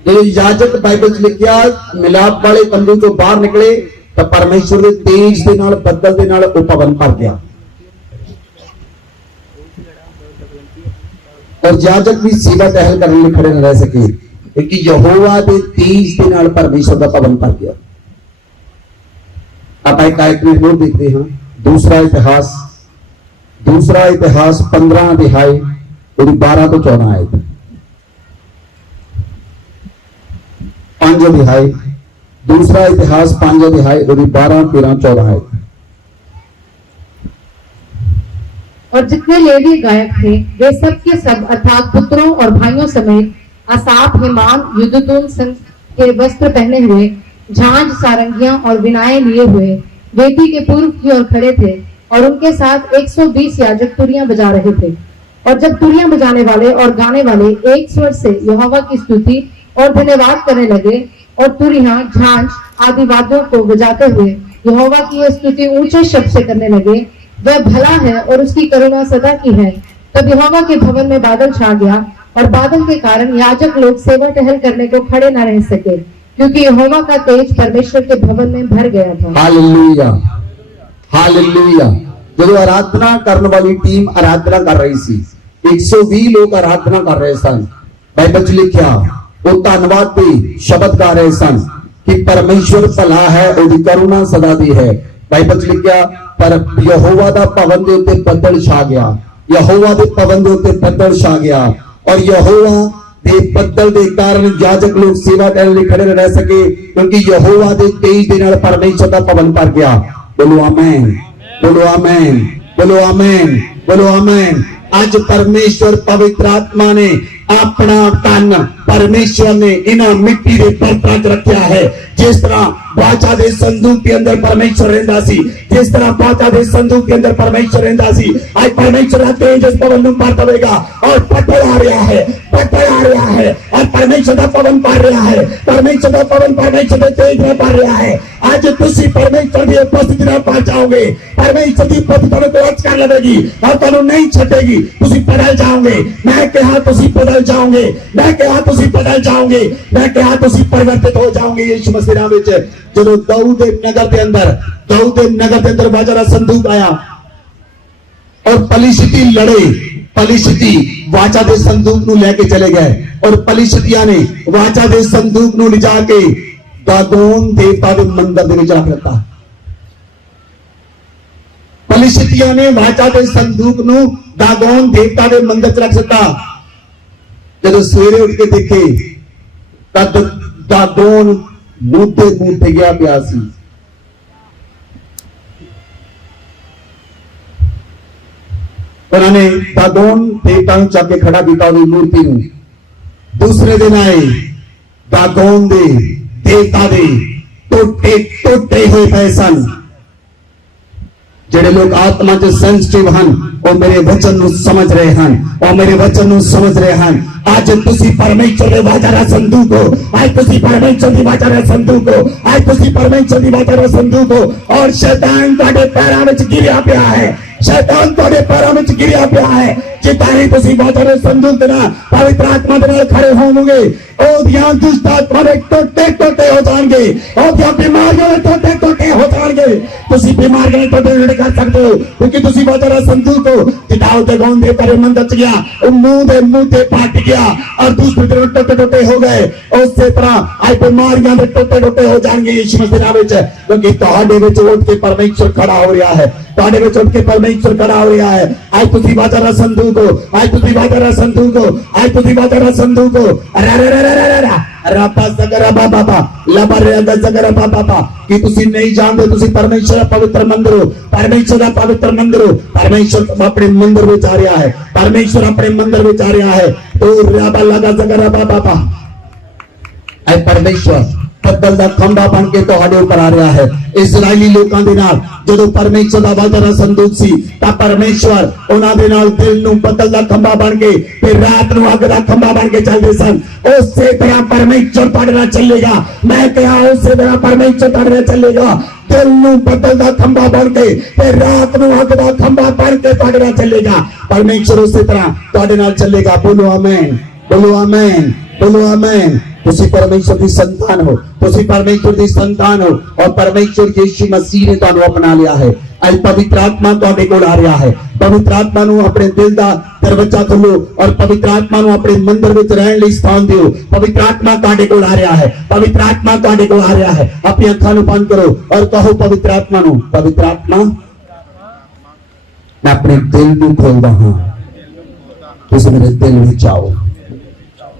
जो याजक बाइबल च लिखिया मिलाप वाले तंबू तो बाहर निकले, तो परमेश्वर के तेज के नाल, बदल के नाल वो भवन भर गया, और याजक भी सेवा टहल करने में खड़े न रह सके, क्योंकि यहोवा के तेज के नाल परमेश्वर का भवन भर गया। आप एक आयत में देखते हैं, दूसरा इतिहास 15 अध्याय 12 तो 14 आयत। 5 अध्याय, दूसरा इतिहास 5 अध्याय 12, 13, 14 आयत। और जितने लेवी गायक थे, वे सब के सब अर्थात पुत्रों और भाइयों समेत आसाफ, हेमान, युद्धतून संग के वस्त्र पहने हुए, झांझ, सारंगियां और विनाएं लिए हुए वेदी के पूर्व की ओर खड़े थे, और उनके साथ 120 याजक तुरियां बजा रहे थे। और जब तुरियां बजाने वाले और गाने वाले एक स्वर से यहोवा की स्तुति और धन्यवाद करने लगे, और तुरियां, झांझ आदि वाद्यों को बजाते हुए यहोवा की यह स्तुति ऊंचे शब्द से करने लगे, वह भला है और उसकी करुणा सदा की है। तब यहोवा के भवन में बादल छा गया, और बादल के कारण याजक लोग सेवा टहल करने को खड़े न रह सके, क्योंकि यहोवा का तेज परमेश्वर के भवन में भर गया था। Hallelujah, hallelujah. जो आराधना करने वाली टीम आराधना कर रही थी, 120 लोग आराधना कर रहे सन। बाइबल च लिखा वो धन्यवाद के शब्द गा रहे सन कि परमेश्वर भला है, उसकी करुणा सदा दी है। बाइबल च लिखा पर यहोवा दा भवन दे उत्ते बदल छा गया, यहोवा दे भवन दे उत्ते बदल छा गया, और यहोवा दे बदल दे कारण याजक लोग सेवा करने खड़े न रह सके, क्योंकि यहोवा दे तेज दे नाल परमेश्वर दा भवन भर गया। बोलो आमीन, बोलो आमीन, बोलो आमीन, बोलो आमीन। आज परमेश्वर पवित्र आत्मा ने अपना तन परमेश्वर ने इन्हां मिट्टी के बर्तनां च रखा है। जिस तरह वाचा दे संदूक के अंदर परमेश्वर रहिंदा सी, जिस तरह वाचा दे संदूक के अंदर परमेश्वर रहिंदा सी, आज परमेश्वर का तेज इस भवन में भर देगा, और पत्थर आ रहा है, पत्थर आ रहा है, और परमेश्वर का पवन पड़ रहा है, परमेश्वर का पवन परमेश्वर के तेज में पड़ रहा है। आज तुसी परमेश्वर की उपस्थिति में पा जाओगे, परमेश्वर की उपस्थिति को अचकार लगेगी और तुहानू नहीं छटेगी, तुसी बदल जाओगे। मैं कहा तुसी बदल जाओगे, मैं कहा तुसी बदल जाओगे, मैं कहा तुसी परिवर्तित हो जाओगे यीशु मसीह नाम विच। जदों दाऊद दे नगर के अंदर बाजा दा संदूक आया और पलिश्ती लड़े, पलिश्ती वाचा दे संदूक नू लेके चले गए और पलिश्तियां ने वाचा दे संदूक नू लिजा के दागोन देवता के मंदिर दे विच रख दिता। पलिश्तियां ने वाचा दे संदूक नू दागोन देवता के मंदिर च रख दिता। जब सवेरे उठ के देखे तद दागोन मूते गया पिया सी। उन्होंने दागोन देवता नू चक के खड़ा किया उहदी मूर्ति नू। दूसरे दिन आए दागोन दे देवता दे टोटे हुए पे सन। जेड़े लोग आत्मा च सेंसिटिव हन और मेरे वचन नू समझ रहे हन, और मेरे वचन नू समझ रहे हन। आज तुसी परमेश्वर दे वाचा दा संदूक हो, आज तुसी परमेश्वर दी वाचा दा संदूक हो, आज तुसी परमेश्वर दी वाचा दा संदूक हो। और शैतान तुहाडे पैरां विच गिरिया पिया है, शैतान तुहाडे पैरां विच गिरिया पिया है। जितानी तुसी वाचा दे संदूक दे नाल पवित्र आत्मा दे नाल खड़े होवोगे, ओदियां दुष्ट आत्मा दे टोटे हो जाणगे, ओदियां बीमारियां दे टोटे हो जाणगे। तुसी बीमारियां दे टोटे नहीं कर सकते हो क्योंकि तुसी वाचा दा संदूक हो। जिताओ ते गौन दे तेरे मंदिर च गया, वो मुंह ते फट गया और दूसरे दिन टोटे हो गए। उसी तरह आज बीमारियां दे टोटे हो जाएंगे यीशु मसीह नाम विच, क्योंकि तुहाडे विच उठ के परमेश्वर खड़ा हो रहा है, तुहाडे विच उठ के परमेश्वर खड़ा हो रहा है। आज तुसी वाचा दा संदूक हो, आज तुसी वाचा दा संदूक हो, आज तुसी वाचा दा संदूक हो। रापा सगरा बाबा लबरे सगरा बाबा कि तुसी नहीं जानते तुसी परमेश्वर दा पवित्र मंदिर हो, परमेश्वर दा पवित्र मंदिर हो। परमेश्वर अपने मंदिर में आ रहा है, परमेश्वर अपने मंदिर में आ रहा है। तो राबा लगा सगरा बाबा ऐ परमेश्वर बदल दा खंबा बन के तुहाडे ऊपर आ रहा है। इजरायली लोकां दे नाल जदों परमेश्वर दा वाचा दा संदूक सी तां परमेश्वर उन्हां दे नाल दिल नूं बदल दा खंबा बन के ते रात नूं अग दा खंबा बन के चलदे सन। उसे तरह परमेश्वर तुहाडे नाल चलेगा। मैं कहा उसे तरह परमेश्वर तुहाडे नाल चलेगा। दिल नूं बदल दा खंबा बन के ते रात नूं अग दा खंबा बन के तुहाडे नाल चलेगा। परमेश्वर उसे तरह तुहाडे नाल चलेगा। बोलो आमीन, बोलो आमीन, बोलो आमीन। तुसी परमेश्वर की संतान हो, तुसी परमेश्वर की संतान हो और परमेश्वर यीशु मसीह ने तुहानू अपना लिया है। आज पवित्र आत्मा तुहाडे कोल आ रहा है। पवित्र आत्मा नू अपने दिल दा दरवाजा खोलो और पवित्र आत्मा नू अपने मंदिर विच रहन लई स्थान दिओ। पवित्र आत्मा तुहाडे कोल आ रहा है, पवित्र आत्मा तुहाडे कोल आ रहा है। अपनी अखां नू बंद करो और कहो पवित्र आत्मा नू, पवित्र आत्मा मैं अपने दिल नू खोलदा हां, तुसी मेरे दिल विच आओ,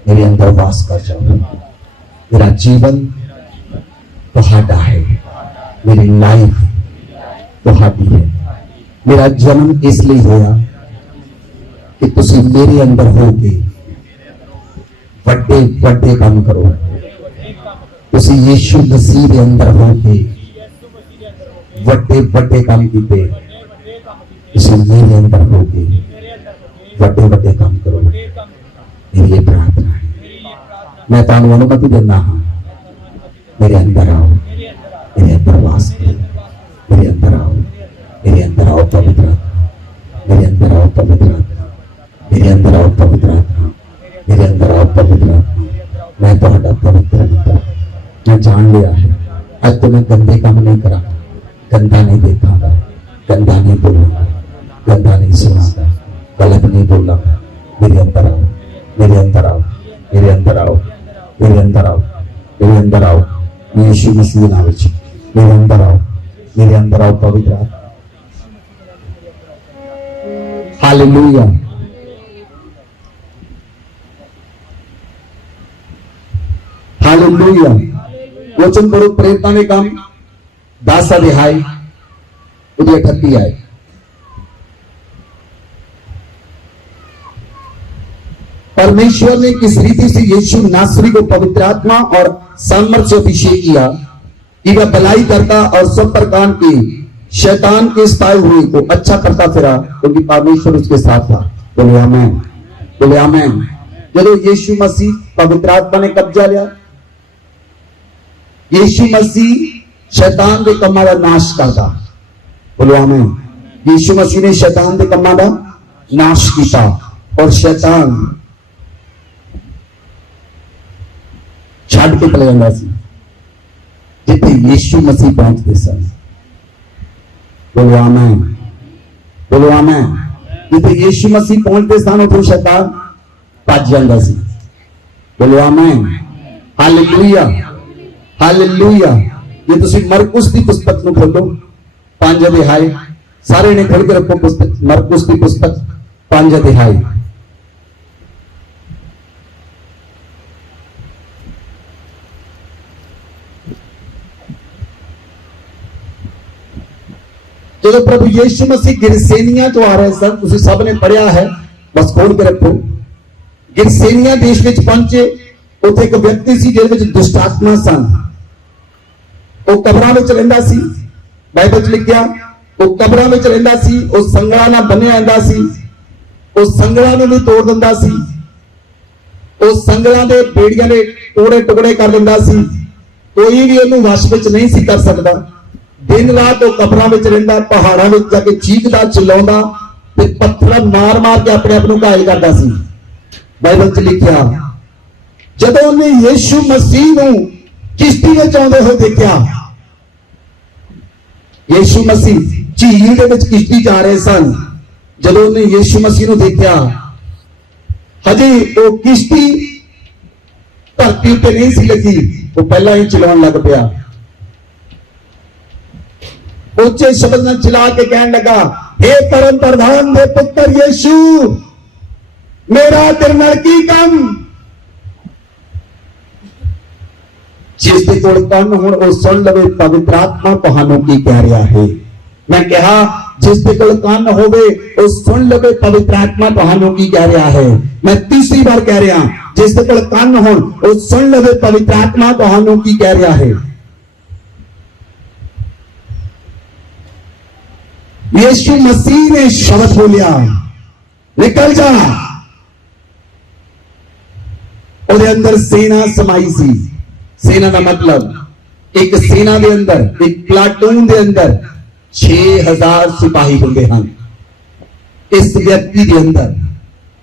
मेरे अंदर वास कर जाओ। मेरा जीवन तुहाडा है, मेरी लाइफ तुहाडी है। मेरा जन्म इसलिए होया कि तुसी मेरे अंदर होके वड्डे वड्डे काम करो। तुसी यीशु मसीह के अंदर होके वड्डे वड्डे काम कीते। तुसी मेरे अंदर होके वड्डे वड्डे काम करो। मेरी ये प्रार्थना है। मैं तुहानू अनुमति देना हाँ, मेरे अंदर आओ, मेरे अंदर वास करो, मेरे अंदर आओ, मेरे अंदर आओ पवित्र आत्मा, मेरे अंदर आओ पवित्र आत्मा, मेरे अंदर आओ पवित्र आत्मा, मेरे अंदर आओ पवित्र आत्मा। मैं तुहाडा पवित्र मित्र, मैं जान लिया है। आज तो मैं गंदे काम नहीं करा, गंदा नहीं देखागा, गंदा नहीं बोलूंगा, गंदा नहीं सुनागा, गलत नहीं बोलूंगा। मेरे अंदर आओ, मेरे अंदर आओ, मेरे अंदर आओ, मेरे अंदर आओ, मेरे अंदर आओ। यीशु मसीह नाम विच मेरे अंदर आओ, मेरे अंदर आओ पवित्र आत्मा। Hallelujah, hallelujah. वचन पढ़ो प्रेरितां दे काम 10 अध्याय 38 आए। परमेश्वर ने किस रीति से यीशु नासरी को पवित्र आत्मा और सामर्थ से अभिषेक किया कि वह भलाई करता और सब प्रकार के शैतान के सताए हुए को अच्छा करता फिरा, क्योंकि परमेश्वर उसके साथ था। बोले आमीन, बोले आमीन। जब यीशु मसीह पवित्र आत्मा ने कब्जा लिया। यीशु मसीह शैतान के कमां का नाश करता। बोलो आमीन। यीशु मसीह ने शैतान के कमां का नाश किया और शैतान छड़ के चले जाता सी जिथे यीशु मसीह पहुंचते सन। बोलो आमीन, बोलो आमीन। जिथे यीशु मसीह पहुंचते सन उठो शैतान भज जाता सी। बोलो आमीन, हालेलुया, हालेलुया। ये तुसी मरकुस की पुस्तक में खोलो 5 अध्याय, सारे ने खोल के रखो पुस्तक, मरकुस की पुस्तक 5 अध्याय। जो प्रभु यीशु मसीह गिरसेनिया तो आ रहे सन, तुसी सब ने पढ़िया है, बस खोल के रखो। गिरसेनिया देश में पहुंचे, उथे एक व्यक्ति सी जिहदे विच दुष्ट आत्मा सन। वो कबरां विच रहिंदा सी, बाइबल च लिखिया वो कबरां विच रहिंदा सी। वो संगला नाल बन्निया रहिंदा सी, वो संगला नूं भी तोड़ दिंदा सी, वो संगला दे बेड़ियां दे टुकड़े टुकड़े कर दिंदा सी। कोई भी ਉਹਨੂੰ वश विच नहीं सी कर सकदा। दिन रात वो कबरां विच रहिंदा, पहाड़ां विच जाके चीखदा चिल्लाउंदा ते पत्थर मार मार के अपने आप नूं घायल करदा सी। बाइबल च लिखिया जदों ਉਹਨੇ यीशु मसीह नूं किश्ती में आउंदे होए देखिया, यीशु मसीह झील दे विच किश्ती जा रहे सन। जदों ਉਹਨੇ यीशु मसीह नूं देखिया, हजे वो किश्ती धरती उत्ते नहीं सी लगी, वो पहला ही चलाउण लग पिया। उच्चे शब्द नाल चिल्ला के कहण लगा, हे परम प्रधान दे पुत्र यीशु, मेरा तेरे नाल की काम। जिस दे कोल कंन हुण ओ सुन लवे पवित्र आत्मा तुहानू की कह रहा है। मैं कहा जिस दे कोल कंन होवे ओ सुन लवे पवित्र आत्मा तुहानू की कह रहा है। मैं तीसरी बार कह रहा, जिस दे कोल कंन हुण ओ सुन लवे पवित्र आत्मा तुहानू की कह रहा है। यीशु मसीह ने शब्द बोलिया, निकल जा। ਉਹਦੇ अंदर सेना समाई सी। सेना का मतलब एक सेना के अंदर, एक प्लाटून के अंदर 6000 सिपाही होंगे हैं। इस व्यक्ति के अंदर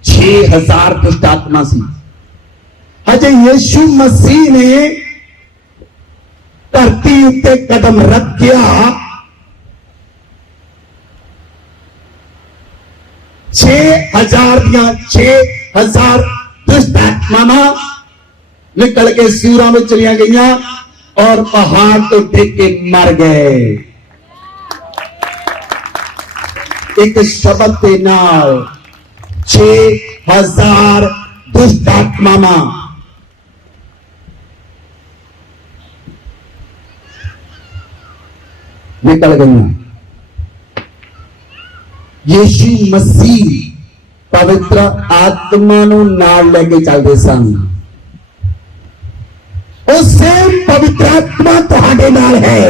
6000 दुष्ट आत्मा सी। हजे यीशु मसीह ने धरती उत्ते कदम रखिया, 6000 दुष्ट आत्मा निकल के सूरा में चलिया गई और पहाड़ तो देख के मर गए। एक शब्द के नाल 6000 दुष्ट आत्मा निकल गई। यीशु मसीह पवित्र आत्मा नूं नाल लेके चलते सन। उससे पवित्र आत्मा तुहाडे नाल है,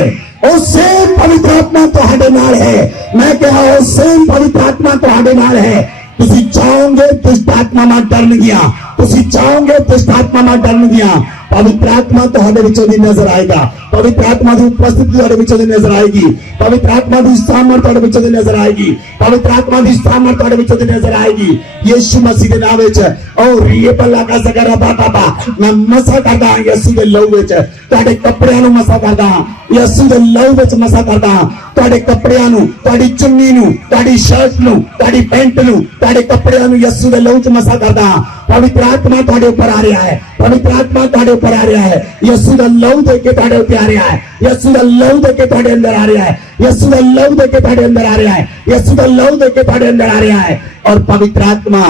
उससे पवित्र आत्मा तुहाडे नाल है। मैं कहा उससे पवित्र आत्मा तुहाडे नाल है। तुसी चाहोगे दुष्ट आत्मा ना डरन गया, तुसी चाहोगे दुष्ट आत्मा ना डरन गया। पवित्र आत्मा तुहाडे विचों दी नजर आएगा, पवित्र आत्मा की उपस्थिति तुहाडे विचों दी नजर आएगी, पवित्र आत्मा की सामर्थ तुहाडे विचों दी नजर आएगी, पवित्र आत्मा की सामर्थ तुहाडे विचों दी नजर आएगी। यीशु मसीह के नाम विच और ये बल्ला का सगरा बाबा मैं मसा करदा यीशु दे लहू विच तुहाडे कपड़ियां नूं मसा करदा, यीशु दे लहू विच मसा करदा। तुहाडे कपड़ियां नूं, तुहाडी चुन्नी नूं, तुहाडी शर्ट नूं, तुहाडी पैंट नूं, तुहाडे कपड़ियां नूं यीशु दे लहू च मसा करदा। पवित्र आत्मा तुहाडे ऊपर आ रहा है, पवित्र आत्मा तुहाडे ऊपर आ रहा है। यीशु दा लहू दे के तुहाडे ऊपर आ रहा है, यीशु दा लहू दे के तुहाडे अंदर आ रहा है, यीशु दा लहू दे के तुहाडे अंदर आ रहा है, यीशु दा लहू दे के तुहाडे अंदर आ रहा है। और पवित्र आत्मा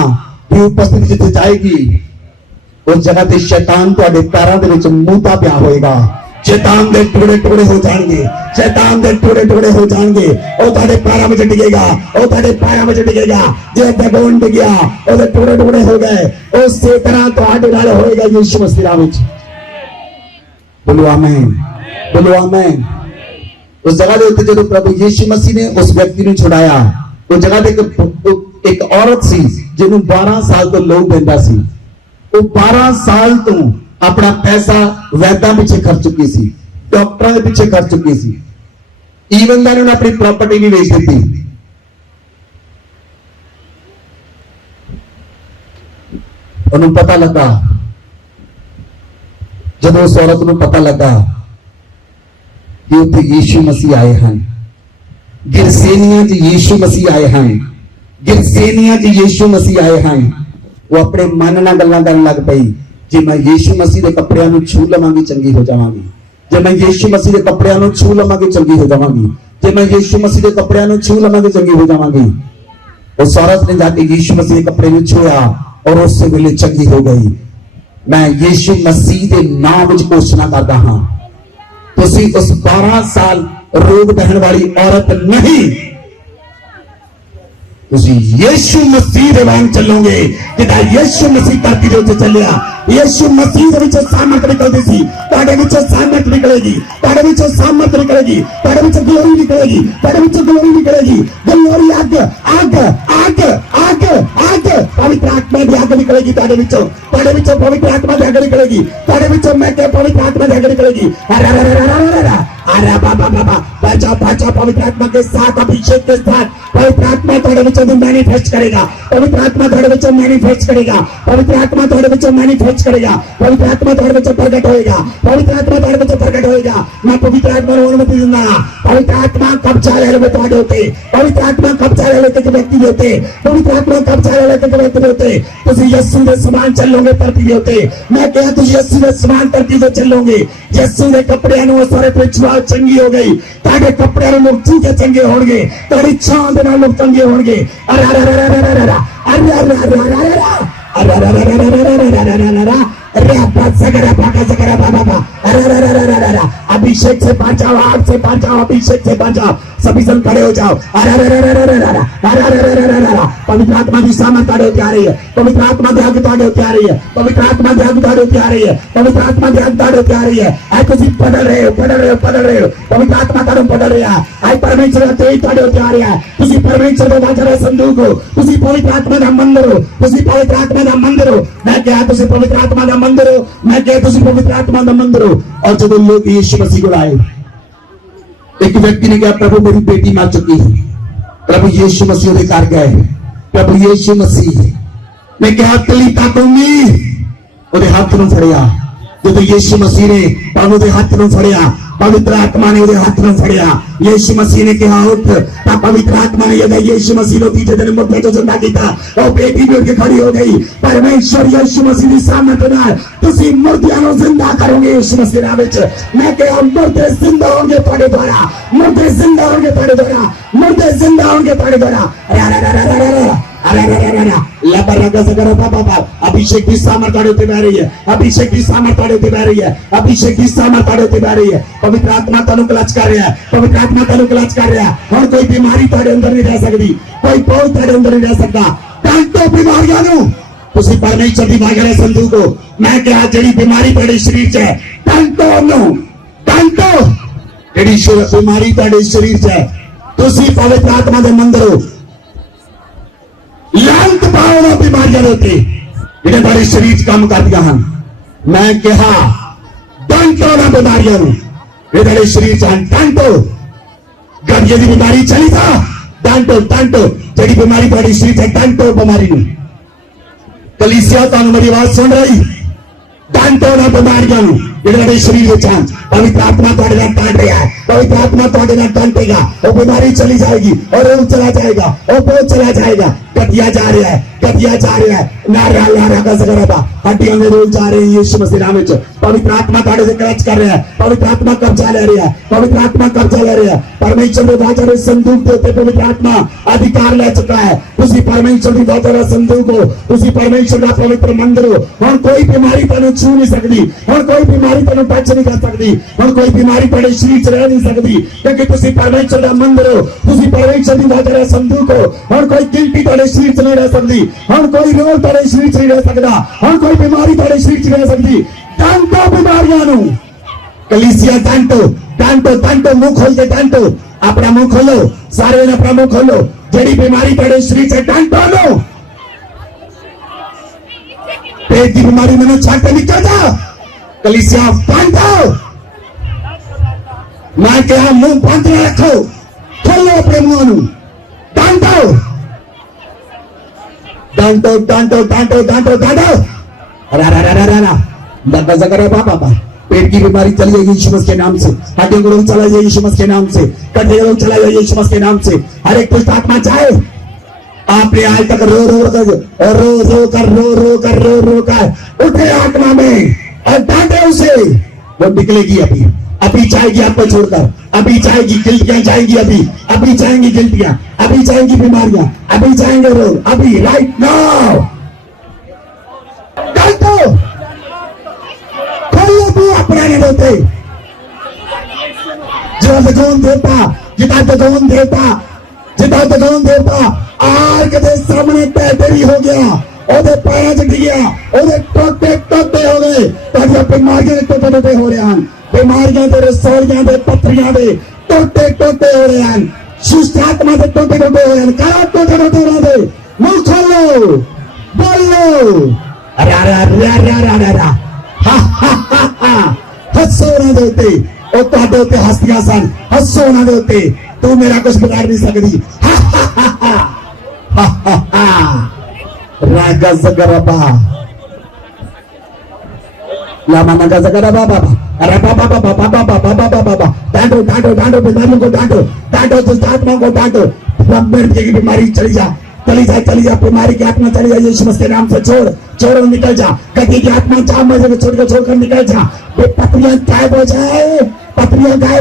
की उपस्थिति जिथे जाएगी उस जगह ते शैतान तुहाडे पैरां दे विच मूंदा पिया होएगा। शैतान दे टुकड़े टुकड़े हो जाएंगे, शैतान दे टुकड़े टुकड़े हो जाएंगे। और तुहाडे पैरां विच डिगेगा, और तुहाडे पायां विच डिगेगा। जे दगोन डिगया ओदे टुकड़े टुकड़े हो गए, उसे तरह तुहाडे नाल होएगा यीशु मसीह नाम विच। बोलो आमीन, बोलो आमीन। उस जगह दे उत्ते जदों प्रभु यीशु मसीह ने उस व्यक्ति नूं छुड़ाया, उस जगह ते एक औरत सी जिन्होंने 12 साल तो लहू बहंदा सी। ਉਹ 12 ਸਾਲ ਤੋਂ ਆਪਣਾ ਪੈਸਾ ਵੈਦਾਂ ਪਿੱਛੇ ਖਰਚ ਚੁੱਕੀ ਸੀ, ਡਾਕਟਰਾਂ ਦੇ ਪਿੱਛੇ ਖਰਚ ਚੁੱਕੀ ਸੀ, ਈਵਨ ਦਾ ਉਹਨੇ ਆਪਣੀ ਪ੍ਰਾਪਰਟੀ ਵੀ ਵੇਚ ਦਿੱਤੀ। ਉਹਨੂੰ ਪਤਾ ਲੱਗਾ, ਜਦੋਂ ਉਸ ਔਰਤ ਨੂੰ ਪਤਾ ਲੱਗਾ ਕਿ ਉੱਥੇ ਯੀਸ਼ੂ ਮਸੀਹ ਆਏ ਹਨ, गिरसेनिया च यीशु मसीह आए हैं, गिरसेनिया च यीशु मसीह आए हैं, वो अपने मन नाल गल्लां करन लग पई, जे मैं यीशु मसीह दे कपड़ियां नूं छू लवांगी चंगी हो जावांगी, जे मैं यीशु मसीह दे कपड़ियां नूं छू लवांगी चंगी हो जावांगी, जे मैं यीशु मसीह दे कपड़ियां नूं छू लवांगी चंगी हो जावांगी। उस औरत ने जाके यीशु मसीह के कपड़े नूं छुआ और उस वेले चंगी हो गई। मैं यीशु मसीह दे नाम विच घोषणा करदा हां, तुसीं उस 12 साल रोग बहन वाली औरत नहीं, तुसी यीशु मसीह दे वांग चलोगे, जिदा यीशु मसीह धरती दे उत्ते चलिया। यीशु मसीह दे विचों सामर्थ निकलदी सी, तुहाडे विचों सामर्थ निकलेगी, तुहाडे विचों सामर्थ निकलेगी, तुहाडे विचों ग्लोरी निकलेगी, तुहाडे विचों ग्लोरी निकलेगी। ग्लोरी अग अग अग अग अग पवित्र आत्मा दी अग निकलेगी तुहाडे विचों, तुहाडे विचों पवित्र आत्मा दी अग निकलेगी, तुहाडे विचों मैं कह पवित्र आत्मा दी अग निकलेगी। अरे बाबा बाबा बचा बचा, पवित्र आत्मा के साथ, अभिषेक के साथ पवित्र आत्मा थोड़े बच्चों में मैनिफेस्ट करेगा, पवित्र आत्मा थोड़े बच्चों में मैनिफेस्ट करेगा, पवित्र आत्मा थोड़े बच्चों में मैनिफेस्ट करेगा, पवित्र आत्मा थोड़े बच्चों प्रकट होएगा, पवित्र आत्मा थोड़े बच्चों प्रकट होएगा। मैं पवित्र आत्मा को अनुमति दूंगा, पवित्र आत्मा कब्जा ले लेते थोड़े होते, पवित्र आत्मा कब्जा ले लेते के व्यक्ति होते, पवित्र आत्मा कब्जा ले लेते के व्यक्ति होते। तुसी यीशु दे समान चलोगे धरती दे होते, मैं कहा तुसी यीशु दे समान धरती दे चलोगे। यीशु दे कपड़े नु सारे पिछवा चंगी हो गई, ताके कपड़े नु लोग चूके चंगे होणगे, तेरी छां दे नाल लोग चंगे होणगे। अरे अरे अरे अरे अरे अरे अरे अरे अरे अरे अभिषेक से बचाओ, आग से बचाओ, अभिषेक से बचाओ, सभी जन खड़े हो जाओ। पवित्र आत्मा की सामर्थ होती आ रही है, पवित्र आत्मा की आग होती आ रही है, पवित्र आत्मा की आग होती आ रही है, पवित्र आत्मा की आग होती आ रही है। आज तुम पढ़ रहे हो, पढ़ रहे हो, पढ़ रहे हो, पवित्र आत्मा का पढ़ रहे हैं। आज परमेश्वर का तेज होती आ रही है, तुम परमेश्वर का वाचा संदूक हो, तुम पवित्र आत्मा का मंदिर हो, तुम पवित्र आत्मा का मंदिर हो। मैं क्या तुम पवित्र आत्मा का मंदिर हो, मैं क्या तुम पवित्र आत्मा का मंदिर हो। और जब लोग यीशु मसीह को आए, एक व्यक्ति ने कहा प्रभु मेरी बेटी मर चुकी है, प्रभु यीशु मसीह के घर गए, प्रभु यीशु मसीह ने कहा तलीता कुमी, ਉਹਦੇ ਹੱਥ ਨੂੰ ਫੜਿਆ। ਜਦੋਂ ਯीशु मसीह ने प्रभु ਦੇ ਹੱਥ ਨੂੰ ਫੜਿਆ, पवित्र आत्मा ने ਉਹਦੇ ਹੱਥ ਨੂੰ ਫੜਿਆ। यीशु मसीह ने कहा उठ, ता पवित्र आत्मा ने जब यीशु मसीह को तीसरे दिन मुर्दे को जिंदा किया, और बेटी भी उठ के खड़ी हो गई। परमेश्वर यीशु मसीह की सामर्थ नाल तुसी मुर्दियां को जिंदा करोगे यीशु मसीह नाम विच। मैं कहा मुर्दे जिंदा होंगे तुम्हारे द्वारा, मुर्दे जिंदा होंगे तुम्हारे द्वारा, मुर्दे जिंदा होंगे तुम्हारे द्वारा। अभिषेक की सामर्थ होती बह रही है, अभिषेक की सामर्थ होती बह रही है, अभिषेक की सामर्थ होती बह रही है। पवित्र आत्मा तनु क्लच कर रहा है, पवित्र आत्मा तनु क्लच कर रहा है। और कोई बीमारी तेरे अंदर नहीं रह सकती, कोई बोझ तेरे अंदर नहीं रह सकता। डांटो बीमारियां नूं, तुसी परमेश्वर दी मांगरे संदूक हो। मैं क्या जड़ी बीमारी तेरे शरीर च है, डांटो नूं, डांटो जड़ी बीमारी तेरे शरीर च है। तुसी पवित्र आत्मा दे मंदिर हो, लांत पाओ ना बीमारियां होती जिन्हें बड़े शरीर काम कर दिया हम। मैं कहा डांटो ना बीमारियां बड़े शरीर डांटो। गंजे की बीमारी चली था, डांटो डांटो जड़ी बीमारी बड़ी शरीर है, डांटो बीमारी नूं। कलीसिया तुहानू मेरी आवाज सुन रही, डांटो ना बीमारियां नूं जिहड़े शरीर विच हैं। पवित्र आत्मा तुहाडे नाल डांट रहा है, पवित्र आत्मा तुहाडे नाल डांटेगा, वो बीमारी चली जाएगी और रोग चला जाएगा, वो बोझ चला जाएगा। घटिया जा रहा है, घटिया जा रहा है, नारा लारा का जगरबा हड्डियां में रोग जा रहे हैं यीशु मसीह नाम विच। पवित्र आत्मा तुहाडे से क्रच कर रहा है, पवित्र आत्मा कब्जा ले रहा है, पवित्र आत्मा कब्जा ले रहा है। परमेश्वर के वाचा दे संदूक दे उत्ते पवित्र आत्मा अधिकार ले चुका है। तुसी परमेश्वर की वाचा दा संदूक हो, तुसी परमेश्वर का पवित्र मंदिर हो। और कोई बीमारी तुहानू छू नहीं सकती, और कोई बीमारी तुहानू टच नहीं कर सकती, और कोई बीमारी तुहाडे शरीर च रह नहीं सकती, क्योंकि तुसी परमेश्वर का मंदिर हो, तुसी परमेश्वर की वाचा दा संदूक हो। और कोई गिल्टी तुहाडे शरीर च नहीं रह सकती, और कोई रोग तुहाडे शरीर च नहीं रह सकता, और कोई बीमारी तुहाडे शरीर च नहीं रह सकती। डांटो बीमारियां नूं, कलीसिया डांटो डांटो डांटो, मुंह खोल के डांटो, अपना मुंह खोलो, सारे ने अपना मुंह खोलो। जड़ी बीमारी तुहाडे शरीर च डांटो लो, पेट की बीमारी में न छाटे निकल जा कलीसिया बांध दो मैं क्या मुंह बंद न रखो खोलो अपने मुंह नु डांटो डांटो डांटो डांटो डांटो डांटो अरे जगह बाबा पेट की बीमारी चली जाएगी यीशु मसीह के नाम से हड्डियों को रोग चला जाए यीशु मसीह के नाम से कंधे को रोग चला जाए यीशु मसीह के नाम से हर एक दुष्ट आत्मा जाए आपने आज तक रो कर उठे आत्मा में और डांटे उसे वो निकलेगी अभी जाएगी आपको छोड़कर अभी जाएगी गिल्टियां जाएगी अभी जाएंगी गिल्टियां अभी जाएंगी बीमारियां अभी जाएंगे रोग अभी राइट नाउ डांटो खोलो भी अपना नहीं देते जिता दगोन देवता आग के सामने तेरी हो गया ओदे पैर च गया ओदे टोटे हो गए ताकि बीमारियां के टोटे हो रहे हैं बीमारियां दे रसौड़ियां दे पत्थरियां दे टोटे हो रहे हैं शिष्ट आत्मा दे टोटे हो रहे हैं कहा टोटे हो रहे हैं मुंह खोलो बोलो अरे हंसो ना देते ओ तुहाडे उत्ते हस्तियां सन हंसो ना देते तू मेरा कुछ बिगाड़ नहीं सकती रागा जगरबा लामा नगा जगरबा बाबा अरे बाबा डांटो बीमारियों को डांटो दुष्ट आत्माओं को डांटो की बीमारी चली जा बीमारी की आत्मा चली जाए यीशु मसीह के नाम से छोड़ निकल जा गति की आत्मा चाह मजे को छोड़कर निकल जा पत्रियां गायब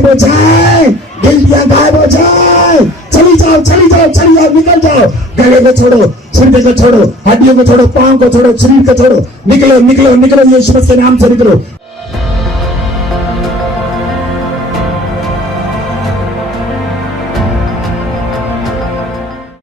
हो जाए गिल्टियां गायब हो जाए चली जाओ निकल जाओ गले को छोड़ो छिलके को छोड़ो हड्डियों को छोड़ो पांव को छोड़ो शरीर को छोड़ो निकलो यीशु मसीह के नाम से निकलो